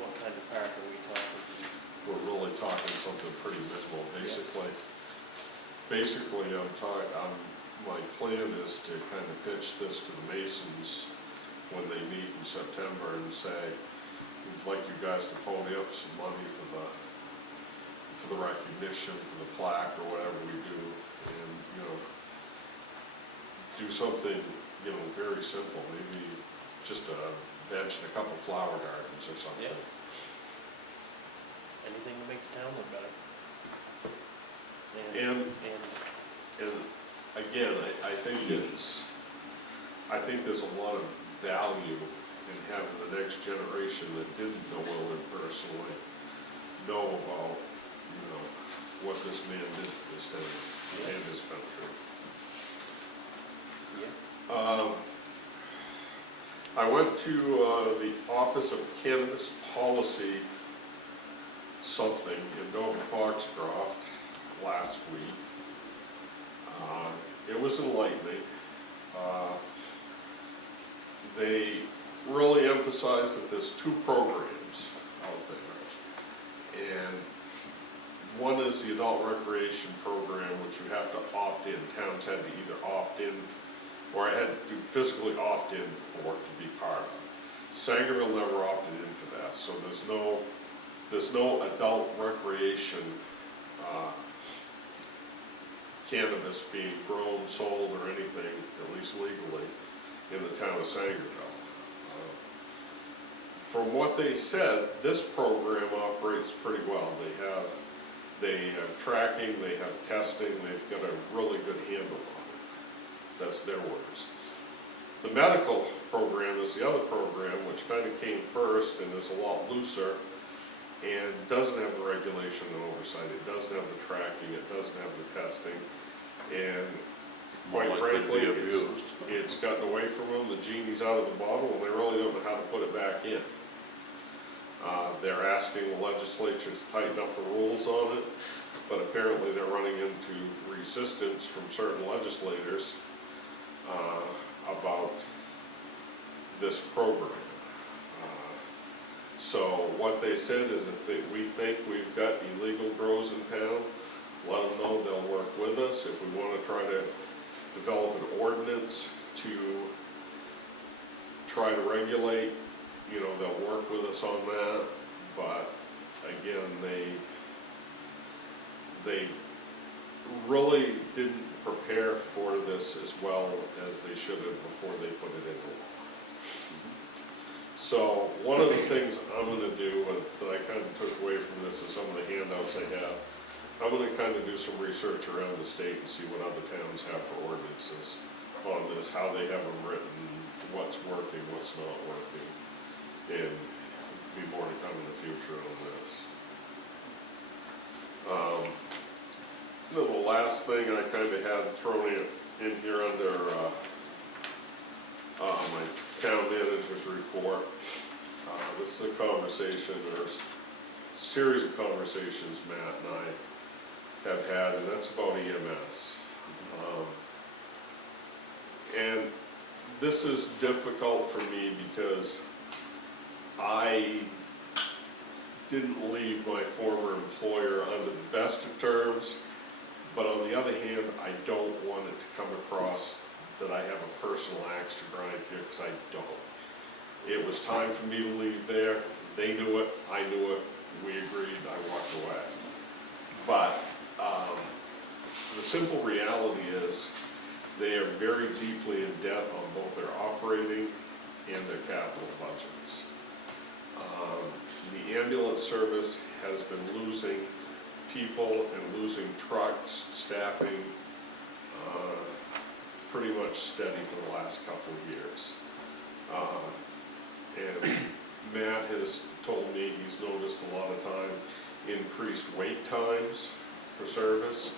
What kind of park are we talking? We're really talking something basically, my plan is to kind of pitch this to the Masons when they meet in September and say, we'd like you guys to pony up some money for the recognition, for the plaque, or whatever we do, and, you know, do something, you know, very simple, maybe just a bench and a couple flower gardens or something. Yeah. Anything to make the town look better. And again, I think there's a lot of value in having the next generation that didn't know Willard personally know about, you know, what this man did for this town and this country. Yeah. I went to the Office of Cannabis Policy something in Nova Foxcroft last week. It was enlightening. They really emphasized that there's two programs out there. And one is the adult recreation program, which you have to opt in. Towns had to either opt in or had to physically opt in for it to be part of. Sangerville never opted in for that, so there's no adult recreation cannabis being grown, sold, or anything, at least legally, in the town of Sangerville. From what they said, this program operates pretty well. They have tracking, they have testing, they've got a really good handle on it. That's their words. The medical program is the other program, which kind of came first and is a lot looser and doesn't have the regulation and oversight. It doesn't have the tracking, it doesn't have the testing, and quite More likely to frankly, be abused. it's gotten away from them. The genie's out of the bottle, and they really don't know how to put it back in. They're asking the legislature to tighten up the rules on it, but apparently they're running into resistance from certain legislators about this program. So what they said is if we think we've got illegal grows in town, let them know they'll work with us. If we want to try to develop an ordinance to try to regulate, you know, they'll work with us on that. But again, they really didn't prepare for this as well as they should have before they put it into law. So one of the things I'm going to do that I kind of took away from this is some of the handouts I have. I'm going to kind of do some research around the state and see what other towns have for ordinances on this, how they have them written, what's working, what's not working, and be more to come in the future on this. The last thing I kind of had thrown in here under my town manager's report. This is a conversation, or a series of conversations Matt and I have had, and that's about EMS. And this is difficult for me because I didn't leave my former employer under the best of terms, but on the other hand, I don't want it to come across that I have a personal axe to grind here, because I don't. It was time for me to leave there. They knew it, I knew it, we agreed, I walked away. But the simple reality is they are very deeply in debt on both their operating and their capital budgets. The ambulance service has been losing people and losing trucks, staffing, pretty much steady for the last couple of years. And Matt has told me he's noticed a lot of time increased wait times for service,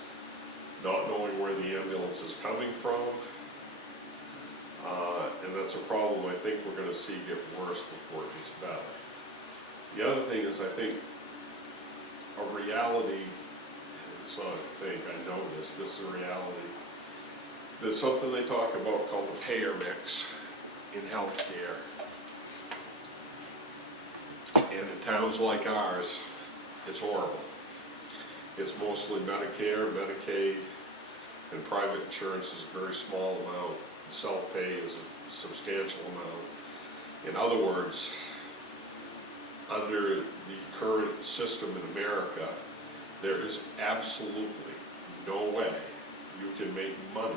not knowing where the ambulance is coming from. And that's a problem I think we're going to see get worse before it gets better. The other thing is, I think a reality, it's not a thing, I know this is a reality. There's something they talk about called the payer mix in healthcare. And in towns like ours, it's horrible. It's mostly Medicare, Medicaid, and private insurance is a very small amount, and self-pay is a substantial amount. In other words, under the current system in America, there is absolutely no way you can make money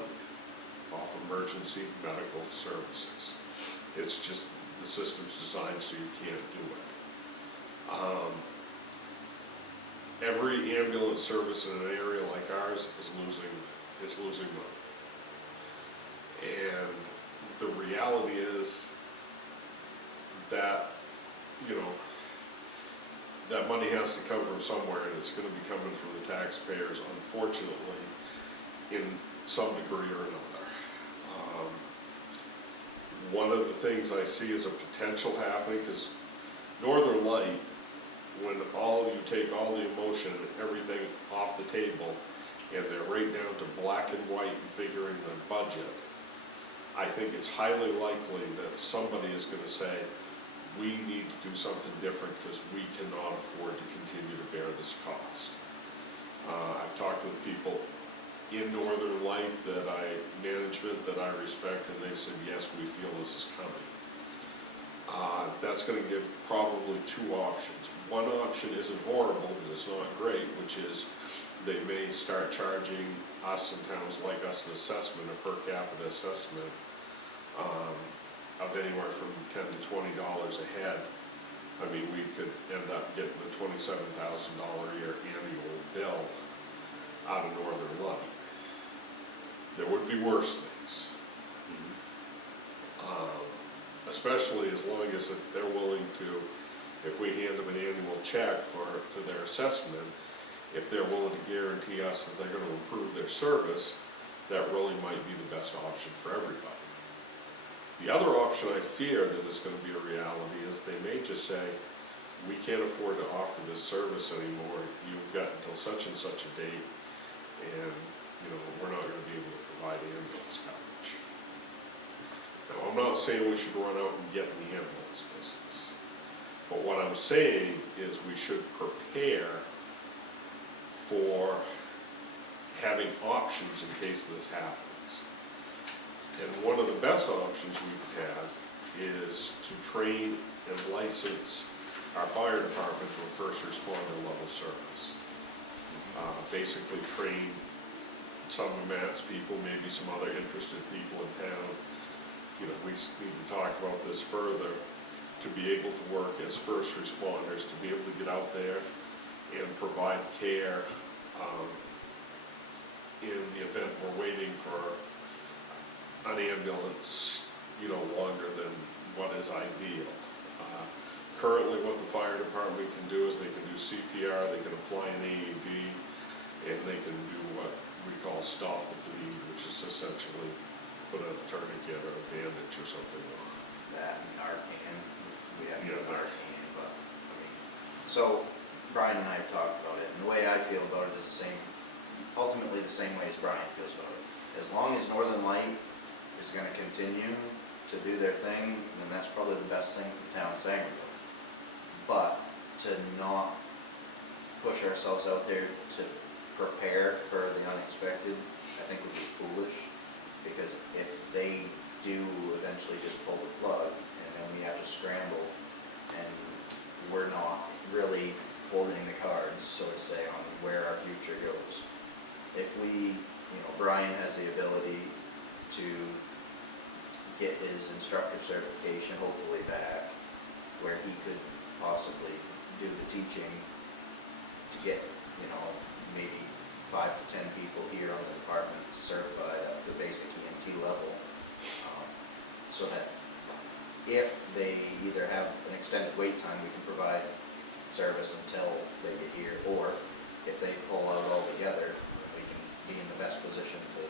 off emergency medical services. It's just, the system's designed so you can't do it. Every ambulance service in an area like ours is losing money. And the reality is that, you know, that money has to come from somewhere, and it's gonna be coming from the taxpayers, unfortunately, in some degree or another. One of the things I see as a potential happening, because Northern Light, when you take all the emotion and everything off the table, and they're right down to black and white and figuring the budget, I think it's highly likely that somebody is gonna say, we need to do something different because we cannot afford to continue to bear this cost. I've talked with people in Northern Light management that I respect, and they've said, yes, we feel this is coming. That's gonna give probably two options. One option isn't horrible, but it's not great, which is they may start charging us and towns like us an assessment, a per capita assessment, of anywhere from $10 to $20 a head. I mean, we could end up getting a $27,000 a year annual bill out of Northern Light. There would be worse things. Especially as long as if they're willing to, if we hand them an annual check for their assessment, if they're willing to guarantee us that they're gonna improve their service, that really might be the best option for everybody. The other option I fear that is gonna be a reality is they may just say, we can't afford to offer this service anymore, you've got until such and such a date, and we're not gonna be able to provide ambulance coverage. Now, I'm not saying we should run out and get in the ambulance business, but what I'm saying is we should prepare for having options in case this happens. And one of the best options we've had is to train and license our fire department to a first responder level service. Basically train some of Matt's people, maybe some other interested people in town. We need to talk about this further, to be able to work as first responders, to be able to get out there and provide care in the event we're waiting for an ambulance, longer than what is ideal. Currently, what the fire department can do is they can do CPR, they can apply an AED, and they can do what we call stop the bleed, which is essentially put a tourniquet or a bandage or something on. That and Narcan, we have Yeah, Narcan, but, so Brian and I have talked about it, and the way I feel about it is ultimately the same way as Brian feels about it. As long as Northern Light is gonna continue to do their thing, then that's probably the best thing for the town of Sangerville. But to not push ourselves out there to prepare for the unexpected, I think would be foolish, because if they do eventually just pull the plug, and then we have to scramble, and we're not really holding the cards, so to say, on where our future goes. If we, Brian has the ability to get his instructor certification hopefully back, where he could possibly do the teaching to get, maybe 5 to 10 people here on the department certified up to basic EMT level, so that if they either have an extended wait time, we can provide service until they get here, or if they pull out altogether, we can be in the best position to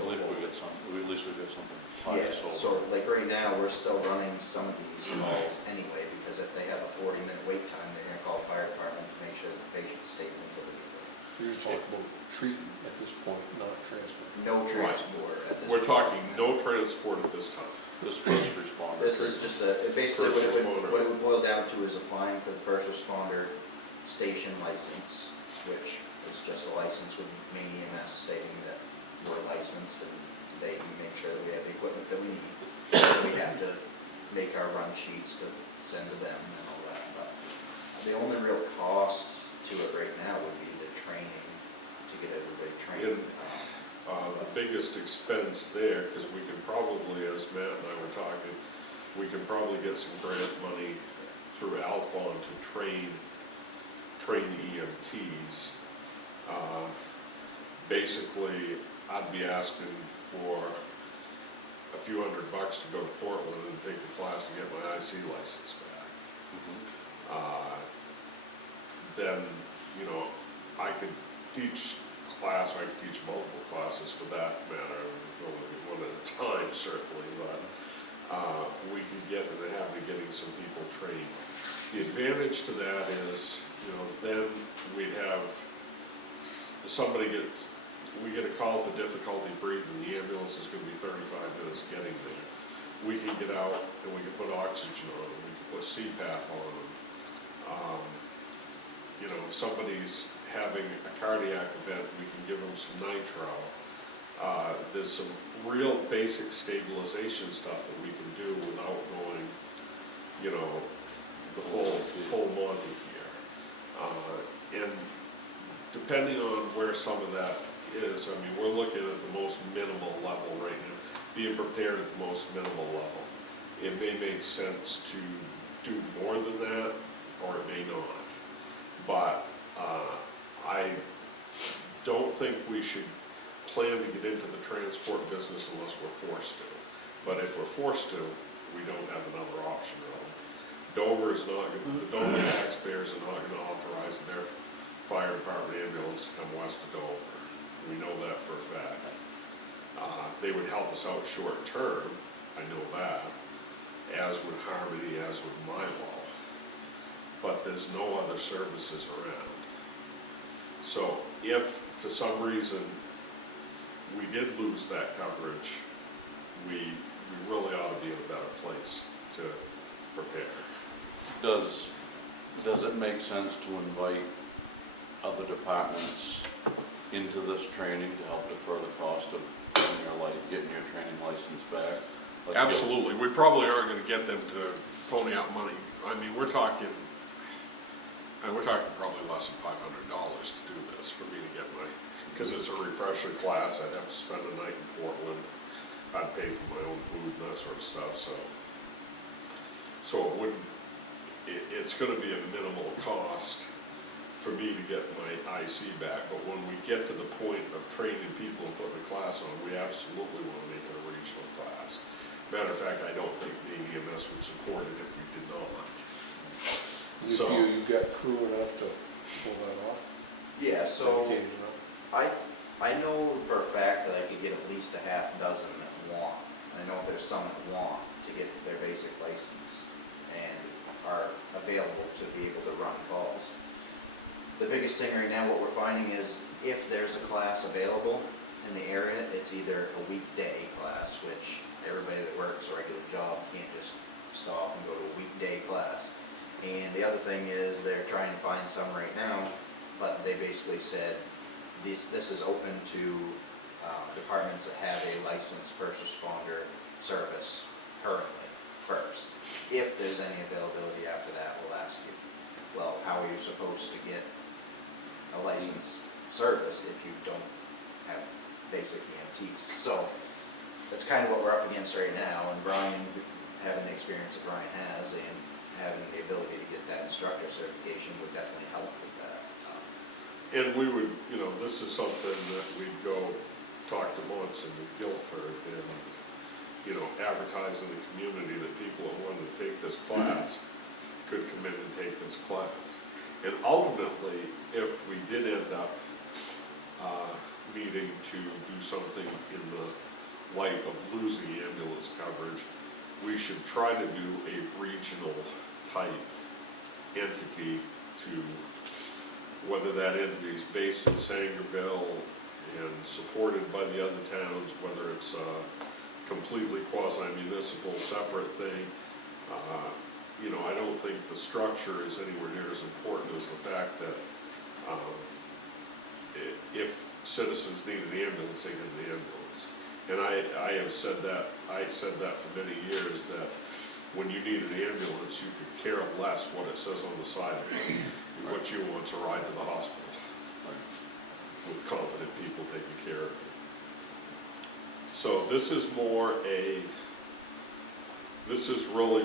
go At least we forward. get something. Yeah, so like right now, we're still running some of these calls anyway, because if they have a 40-minute wait time, they're gonna call the fire department to make sure the patient's stable until they get there. So you're just talking about treatment at this point, not transfer. No transport at this We're point. talking no transport at this time. This first responder. This is just basically First what responder. it would boil down to is applying for the first responder station license, which is just a license with Maine EMS stating that we're licensed and they can make sure that we have the equipment that we need. We have to make our run sheets to send to them and all that, but the only real cost to it right now would be the training, to get everybody trained. The biggest expense there, because we can probably, as Matt and I were talking, we can probably get some grant money through Alphon to train the EMTs. Basically, I'd be asking for a few $100 to go to Portland and take the class to get my IC license back. Then, you know, I could teach class, I could teach multiple classes for that matter, only one at a time certainly, but we could get in the habit of getting some people trained. The advantage to that is, you know, then we'd have, we get a call for difficulty breathing, the ambulance is gonna be 35 minutes getting there. We can get out and we can put oxygen on them, we can put CPAP on them. You know, if somebody's having a cardiac event, we can give them some nitro. There's some real basic stabilization stuff that we can do without going, you know, the full Monty here. And depending on where some of that is, I mean, we're looking at the most minimal level right now, being prepared at the most minimal level. It may make sense to do more than that, or it may not. But I don't think we should plan to get into the transport business unless we're forced to. But if we're forced to, we don't have another option really. Dover is not, the Dover taxpayers are not gonna authorize their fire department ambulance to come west of Dover. We know that for a fact. They would help us out short term, I know that, as would Harmony, as would Milo. But there's no other services around. So if for some reason we did lose that coverage, we really ought to be in a better place to prepare. Does it make sense to invite other departments into this training to help defer the cost of getting your training license back? Like, Absolutely, we probably aren't gonna get them to pony out money. I mean, we're talking probably less than $500 to do this for me to get my, because it's a refresher class, I'd have to spend a night in Portland. I'd pay for my own food and that sort of stuff, so it wouldn't, it's gonna be a minimal cost for me to get my IC back, but when we get to the point of training people and putting a class on, we absolutely wanna make it a regional class. Matter of fact, I don't think the EMS would support it if we did not. You feel you got crew enough to pull that off? Yeah, so Dedicated enough? I know for a fact that I could get at least a half dozen that want. I know there's some that want to get their basic license and are available to be able to run calls. The biggest thing right now, what we're finding is if there's a class available in the area, it's either a weekday class, which everybody that works a regular job can't just stop and go to a weekday class. And the other thing is they're trying to find some right now, but they basically said this is open to departments that have a licensed first responder service currently first. If there's any availability after that, we'll ask you, well, how are you supposed to get a licensed service if you don't have basic EMTs? So that's kind of what we're up against right now, and Brian, having the experience that Brian has and having the ability to get that instructor certification would definitely help with that. And we would, you know, this is something that we'd go talk to Monson and Guilford and, you know, advertise in the community that people that wanted to take this class could come in and take this class. And ultimately, if we did end up needing to do something in the light of losing ambulance coverage, we should try to do a regional type entity to, whether that entity is based in Sangerville and supported by the other towns, whether it's a completely quasi-municipal separate thing. You know, I don't think the structure is anywhere near as important as the fact that if citizens need an ambulance, they get an ambulance. And I have said that, I said that for many years, that when you need an ambulance, you could care less what it says on the side of it. What you want is a ride to the hospital with competent people taking care of you. So this is really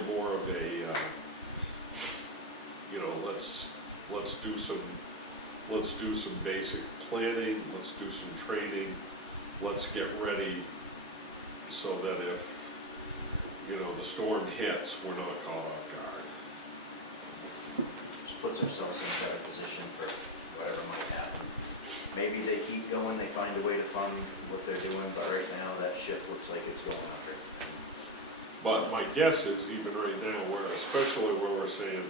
more of a, you know, let's do some basic planning, let's do some training, let's get ready so that if, you know, the storm hits, we're not caught off guard. Just puts ourselves in a better position for whatever might happen. Maybe they keep going, they find a way to fund what they're doing, but right now that ship looks like it's going under. But my guess is even right now, especially where we're saying,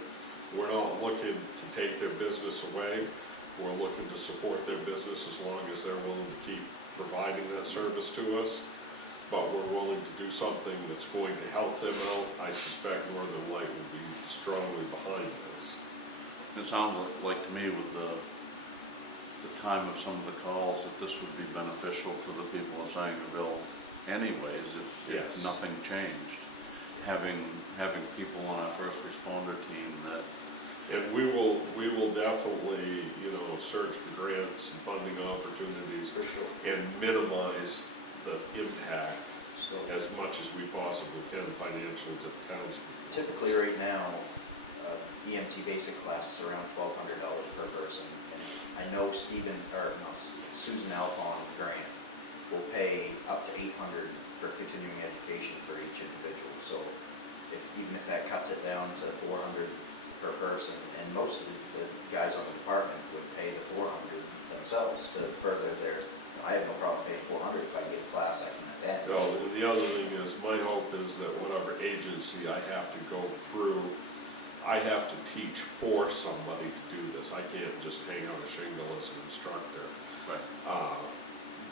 we're not looking to take their business away, we're looking to support their business as long as they're willing to keep providing that service to us. But we're willing to do something that's going to help them out. I suspect Northern Light will be strongly behind this. It sounds like to me with the time of some of the calls, that this would be beneficial to the people of Sangerville anyways, if Yes. nothing changed. Having people on our first responder team that, And we will definitely, you know, search for grants and funding opportunities For sure. and minimize the impact So as much as we possibly can financially to the townspeople. typically right now, EMT basic class is around $1,200 per person. And I know Susan Alphon grant will pay up to $800 for continuing education for each individual. So even if that cuts it down to $400 per person, and most of the guys on the department would pay the $400 themselves to further their, I have no problem paying $400 if I get a class I can attend. Well, the other thing is, my hope is that whatever agency I have to go through, I have to teach for somebody to do this. I can't just hang out a shingle as an instructor.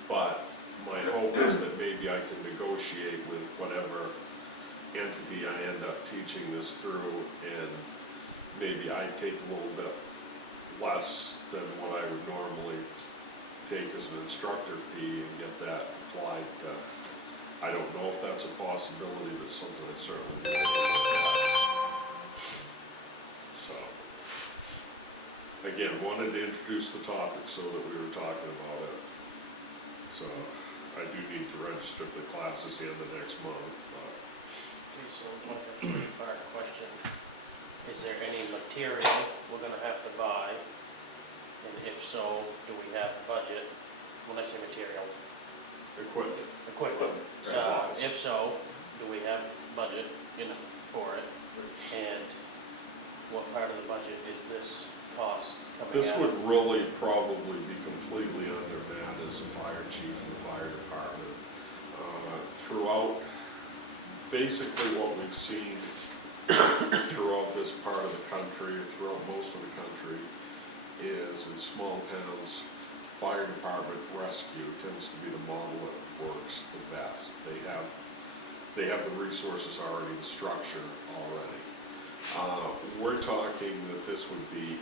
But my hope is that maybe I can negotiate with whatever entity I end up teaching this through, and maybe I take a little bit less than what I would normally take as an instructor fee and get that applied to, I don't know if that's a possibility, but something I'd certainly be able to look at. So, again, wanted to introduce the topic so that we were talking about it. So, I do need to register for the classes the end of next month, but Okay, so like a three-part question. Is there any material we're gonna have to buy? And if so, do we have the budget? When I say material, equipment. equipment. Supplies. If so, do we have budget for it? And what part of the budget is this cost coming out of? This would really probably be completely under Matt as the fire chief and the fire department. Throughout, basically what we've seen throughout this part of the country, throughout most of the country, is in small towns, fire department rescue tends to be the model that works the best. They have the resources already, the structure already. We're talking that this would be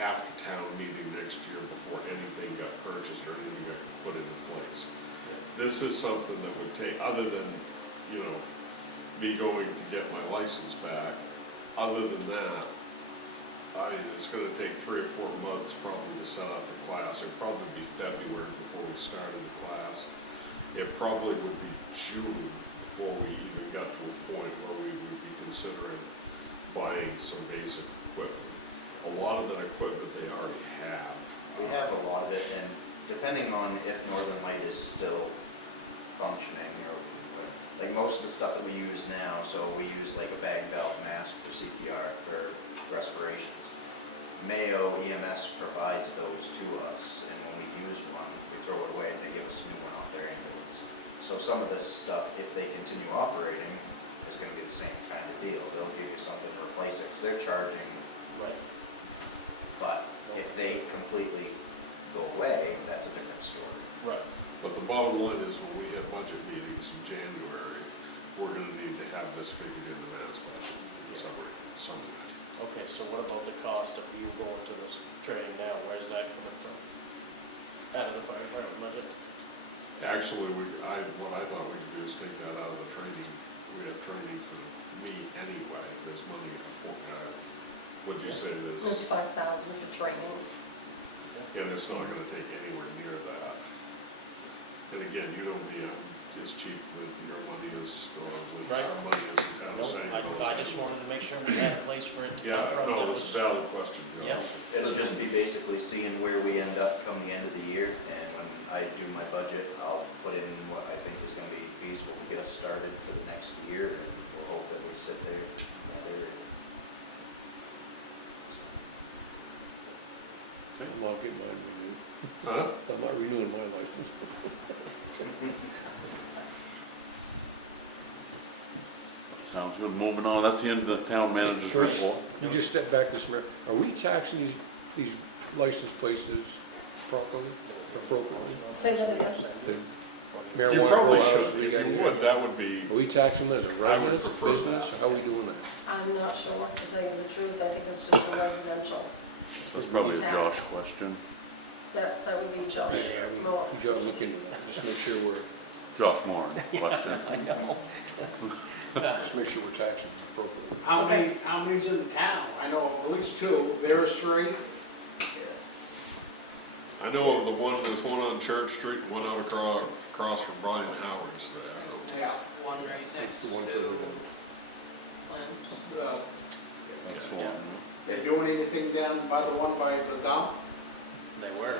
after town meeting next year before anything got purchased or anything got put into place. This is something that would take, other than, you know, me going to get my license back, other than that, it's gonna take 3 or 4 months probably to set up the class. It'd probably be February before we started the class. It probably would be June before we even got to a point where we would be considering buying some basic equipment. A lot of that equipment they already have. We have a lot of it, and depending on if Northern Light is still functioning, or like most of the stuff that we use now, so we use like a bag valve mask for CPR, for respirations. Mayo EMS provides those to us, and when we use one, we throw it away and they give us a new one off their ambulance. So some of this stuff, if they continue operating, is gonna be the same kind of deal. They'll give you something to replace it, because they're charging. Right. But if they completely go away, that's a different story. Right. But the bottom line is, when we have budget meetings in January, we're gonna need to have this figured into Matt's budget somewhere. Okay, so what about the cost of you going to this training now? Where's that coming from? Out of the fire Actually, what I thought we could do is take that out of the training. We have training for me anyway, there's money for, what'd you say, There's there's, 5,000 for training. and it's not gonna take anywhere near that. And again, you don't be as cheap with your money as, or with Right. our money as the town No, of St. I just wanted to make sure we had a place for it to come Yeah, from. no, that it's was- a valid question, Yeah. Josh. It'll just be basically seeing where we end up come the end of the year, and when I do my budget, I'll put in what I think is gonna be feasible to get us started for the next year, and we'll hope that we sit there in that area. I'm not getting mine renewed. Huh? I'm not renewing my license. Sounds good, moving on, that's the end of the town manager's Sure. report. You just step back this minute. Are we taxing these license places properly, appropriately? Say that again. The You marijuana probably grow houses should, we if got you here? would, that would be, Are we taxing them as a I would residence, prefer business, that. how are we doing that? I'm not sure, to tell you the truth, I think it's just a residential. That's probably a Josh question. That would be Josh Yeah, I mean, Moore. you just looking, just make sure we're, Josh Moore question. just make sure we're taxing appropriately. How many's in the town? I know at least two, there's three. I know of the one, there's one on Church Street, and one out across from Brian Howard's there. I don't- Yeah. One right next the to one for the- Lynn's. That's the one. They doing anything down by the one by the dump? They were.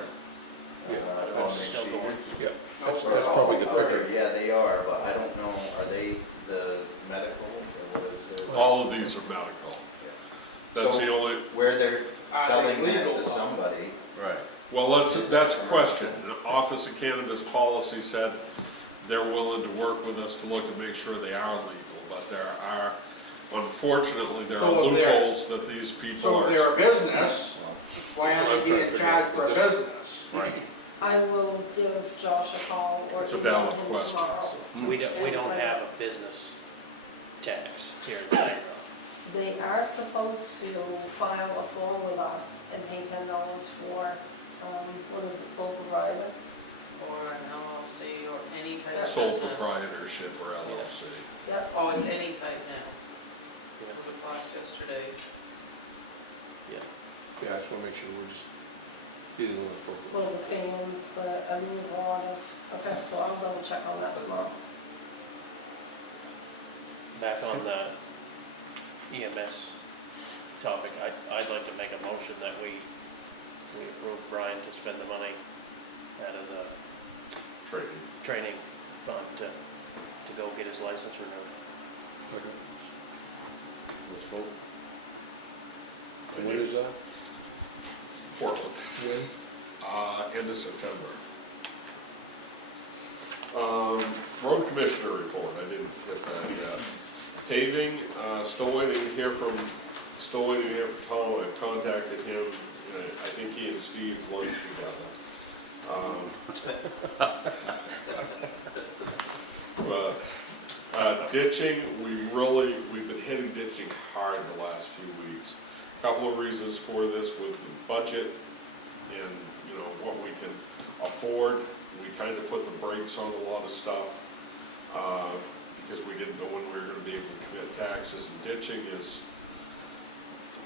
Yeah, On that's, Main still Street. going. yeah, No, that's for probably all the other- quicker. Yeah, they are, but I don't know, are they the medical, or what is their? All of these are medical. Yeah. That's So- the only, Where they're Are they selling that legal, to though? somebody. Right. well, that's a question. The Office of Cannabis Policy said they're willing to work with us to look to make sure they are legal, but there are, unfortunately, there are So if they're- loopholes that these people So are. if they're a business, why That's what I'm aren't they trying to being figure charged out. for a Is this- business? Right. I will give Josh a call or It's a email valid him question. tomorrow. We don't have a business tax here in Saginaw. They are supposed to file a form with us and pay $10 for, what is it, sole proprietor? Or an LLC or any type of Sole business. proprietorship or LLC. Yep, Oh, it's any type now. Yeah. It was a class yesterday. Yeah. Yeah, I just wanna make sure we're just dealing with appropriate. well, the fans, I mean, there's a lot of, okay, so I'll double check on that tomorrow. Back on the EMS topic, I'd like to make a motion that we approve Brian to spend the money out of the Trading. training fund to go get his license renewed. Okay. Let's vote. And when is that? Portland. When? End of September. Road Commissioner report, I didn't get that yet. Paving, still waiting to hear from Tom, I've contacted him, I think he and Steve lunch together. But ditching, we've been hitting ditching hard the last few weeks. Couple of reasons for this with the budget and, you know, what we can afford. We kind of put the brakes on a lot of stuff, because we didn't know when we were gonna be able to commit taxes, and ditching is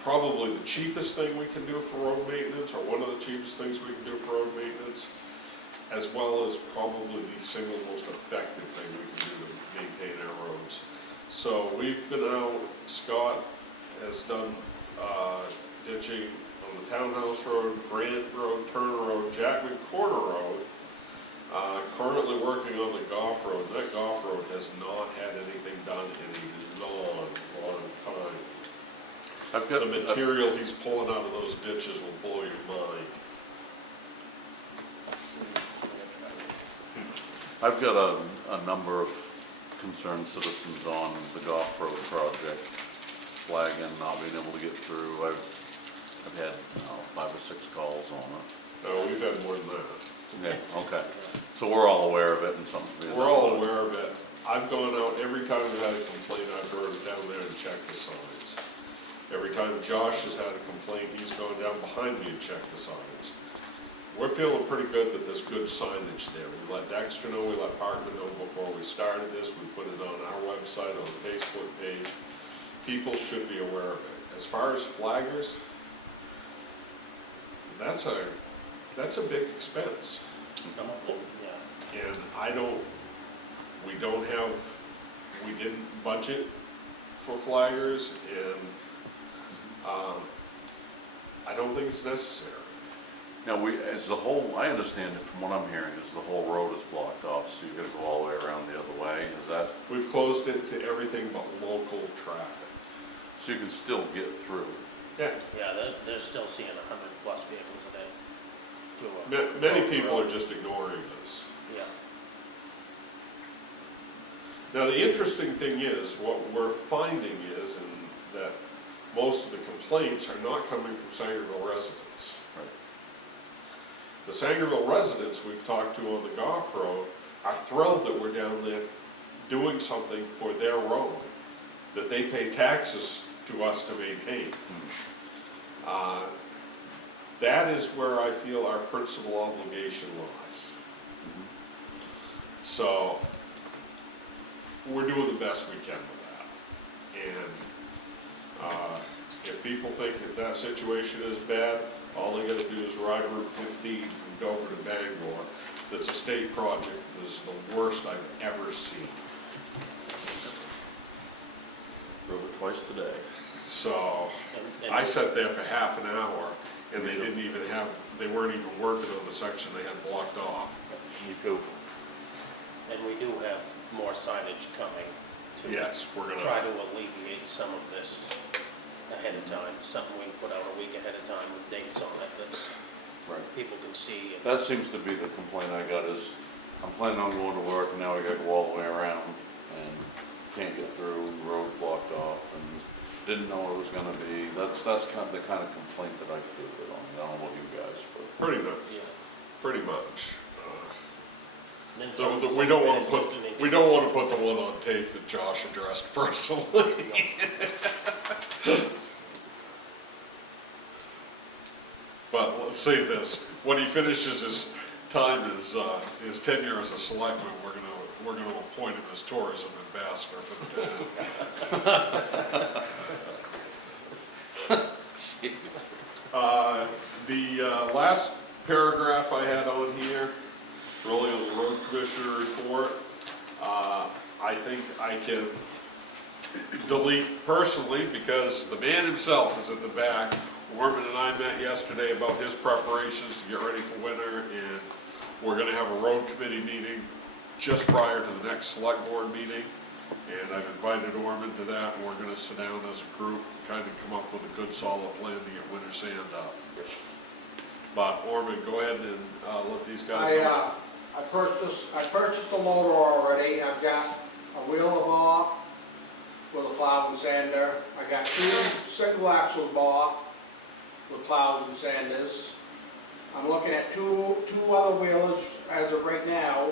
probably the cheapest thing we can do for road maintenance, or one of the cheapest things we can do for road maintenance, as well as probably the single most effective thing we can do to maintain our roads. So we've been out, Scott has done ditching on the Townhouse Road, Grant Road, Turner Road, Jackman Corner Road. Currently working on the Goff Road. That Goff Road has not had anything done in a long, long time. I've got, The material he's pulling out of those ditches will blow your mind. I've got a number of concerned citizens on the Goff Road project, flagging, not being able to get through. I've had 5 or 6 calls on it. No, we've had more than that. Yeah, okay. So we're all aware of it and something's being done. We're all aware of it. I've gone out, every time we've had a complaint, I've driven down there and checked the signs. Every time Josh has had a complaint, he's gone down behind me and checked the signs. we're feeling pretty good that there's good signage there. We let Dexter know, we let Parkman know before we started this, we put it on our website, on the Facebook page. People should be aware of it. As far as flaggers, that's a big expense. Yeah. And we didn't budget for flaggers, and I don't think it's necessary. Now, as the whole, I understand it from what I'm hearing, is the whole road is blocked off, so you gotta go all the way around the other way, is that, We've closed it to everything but local traffic. so you can still get through? Yeah, Yeah, they're still seeing 100+ vehicles a day through a. many people are just ignoring this. Yeah. Now, the interesting thing is, what we're finding is, that most of the complaints are not coming from Sangerville residents. Right. The Sangerville residents we've talked to on the Goff Road are thrilled that we're down there doing something for their road, that they pay taxes to us to maintain. That is where I feel our principal obligation lies. So, we're doing the best we can with that. And if people think that situation is bad, all they gotta do is ride Route 15 from Dover to Bangor. That's a state project, that's the worst I've ever seen. Drove it twice today. So, And- I sat there for half an hour, and they weren't even working on the section they had blocked off. Me too. And we do have more signage coming to. Yes, we're gonna. Try to alleviate some of this ahead of time, something we can put out a week ahead of time with dates on it that Right. people can see. That seems to be the complaint I got is, I'm planning on going to work and now I gotta go all the way around and can't get through, the road's blocked off and didn't know what it was gonna be. That's kind of the kind of complaint that I fielded on. I don't know about you guys, but. Pretty much, Yeah. pretty much. And then So some- we don't some wanna guys put, just didn't we don't wanna put the one on tape that Josh addressed personally. But let's say this, when he finishes his time, his tenure as a selectman, we're gonna appoint him as tourism ambassador for the town. The last paragraph I had on here, really on the road commissioner report, I think I can delete personally, because the man himself is at the back. Orman and I met yesterday about his preparations to get ready for winter, and we're gonna have a road committee meeting just prior to the next select board meeting. And I've invited Orman to that, and we're gonna sit down as a group, kind of come up with a good solid plan to get winter sand up. But Orman, go ahead and let these guys know. I purchased a loader already. I've got a wheel of bought with a plow and sander. I got 2 single axles bought with plows and sanders. I'm looking at two other wheelers as of right now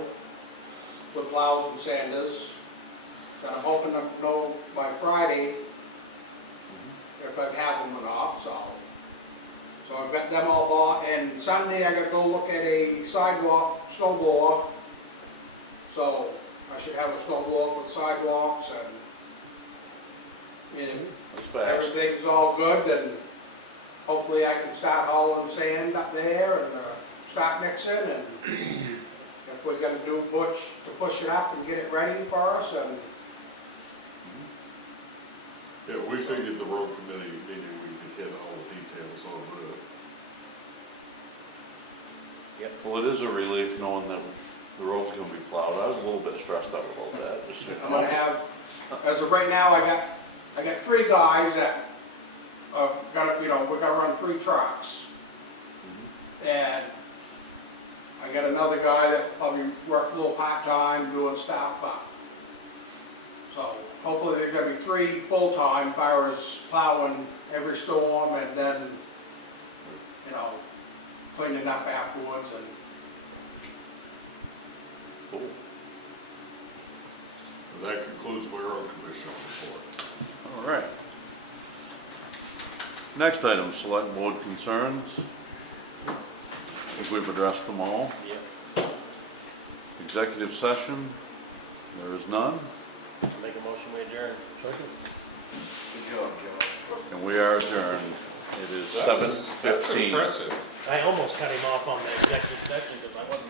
with plows and sanders that I'm hoping to know by Friday if I have them or not, so I've got them all bought, and Sunday I gotta go look at a sidewalk snow blower. So I should have a snow blower for sidewalks, and That's fast. everything's all good, then hopefully I can start hauling sand up there and start mixing, and if we're gonna do butch to push it up and get it ready for us, and Yeah, we figured the road committee meeting, we could hit all the details on that. Well, it is a relief knowing that the road's gonna be plowed. I was a little bit stressed out about that, just so you I'm know. gonna have, as of right now, I got 3 guys that we're gonna run 3 trucks. And I got another guy that probably work a little part-time doing stuff, but, so hopefully there's gonna be 3 full-time as far as plowing every storm and then, cleaning up afterwards and. Cool. And that concludes my road commission report. All right. Next item, select board concerns. think we've addressed them all. Yep. Executive session, there is none, I'll make a motion, we adjourn. Second? Good job, Josh. and we are adjourned. It is That's 7:15. impressive. I almost cut him off on the executive section because I wasn't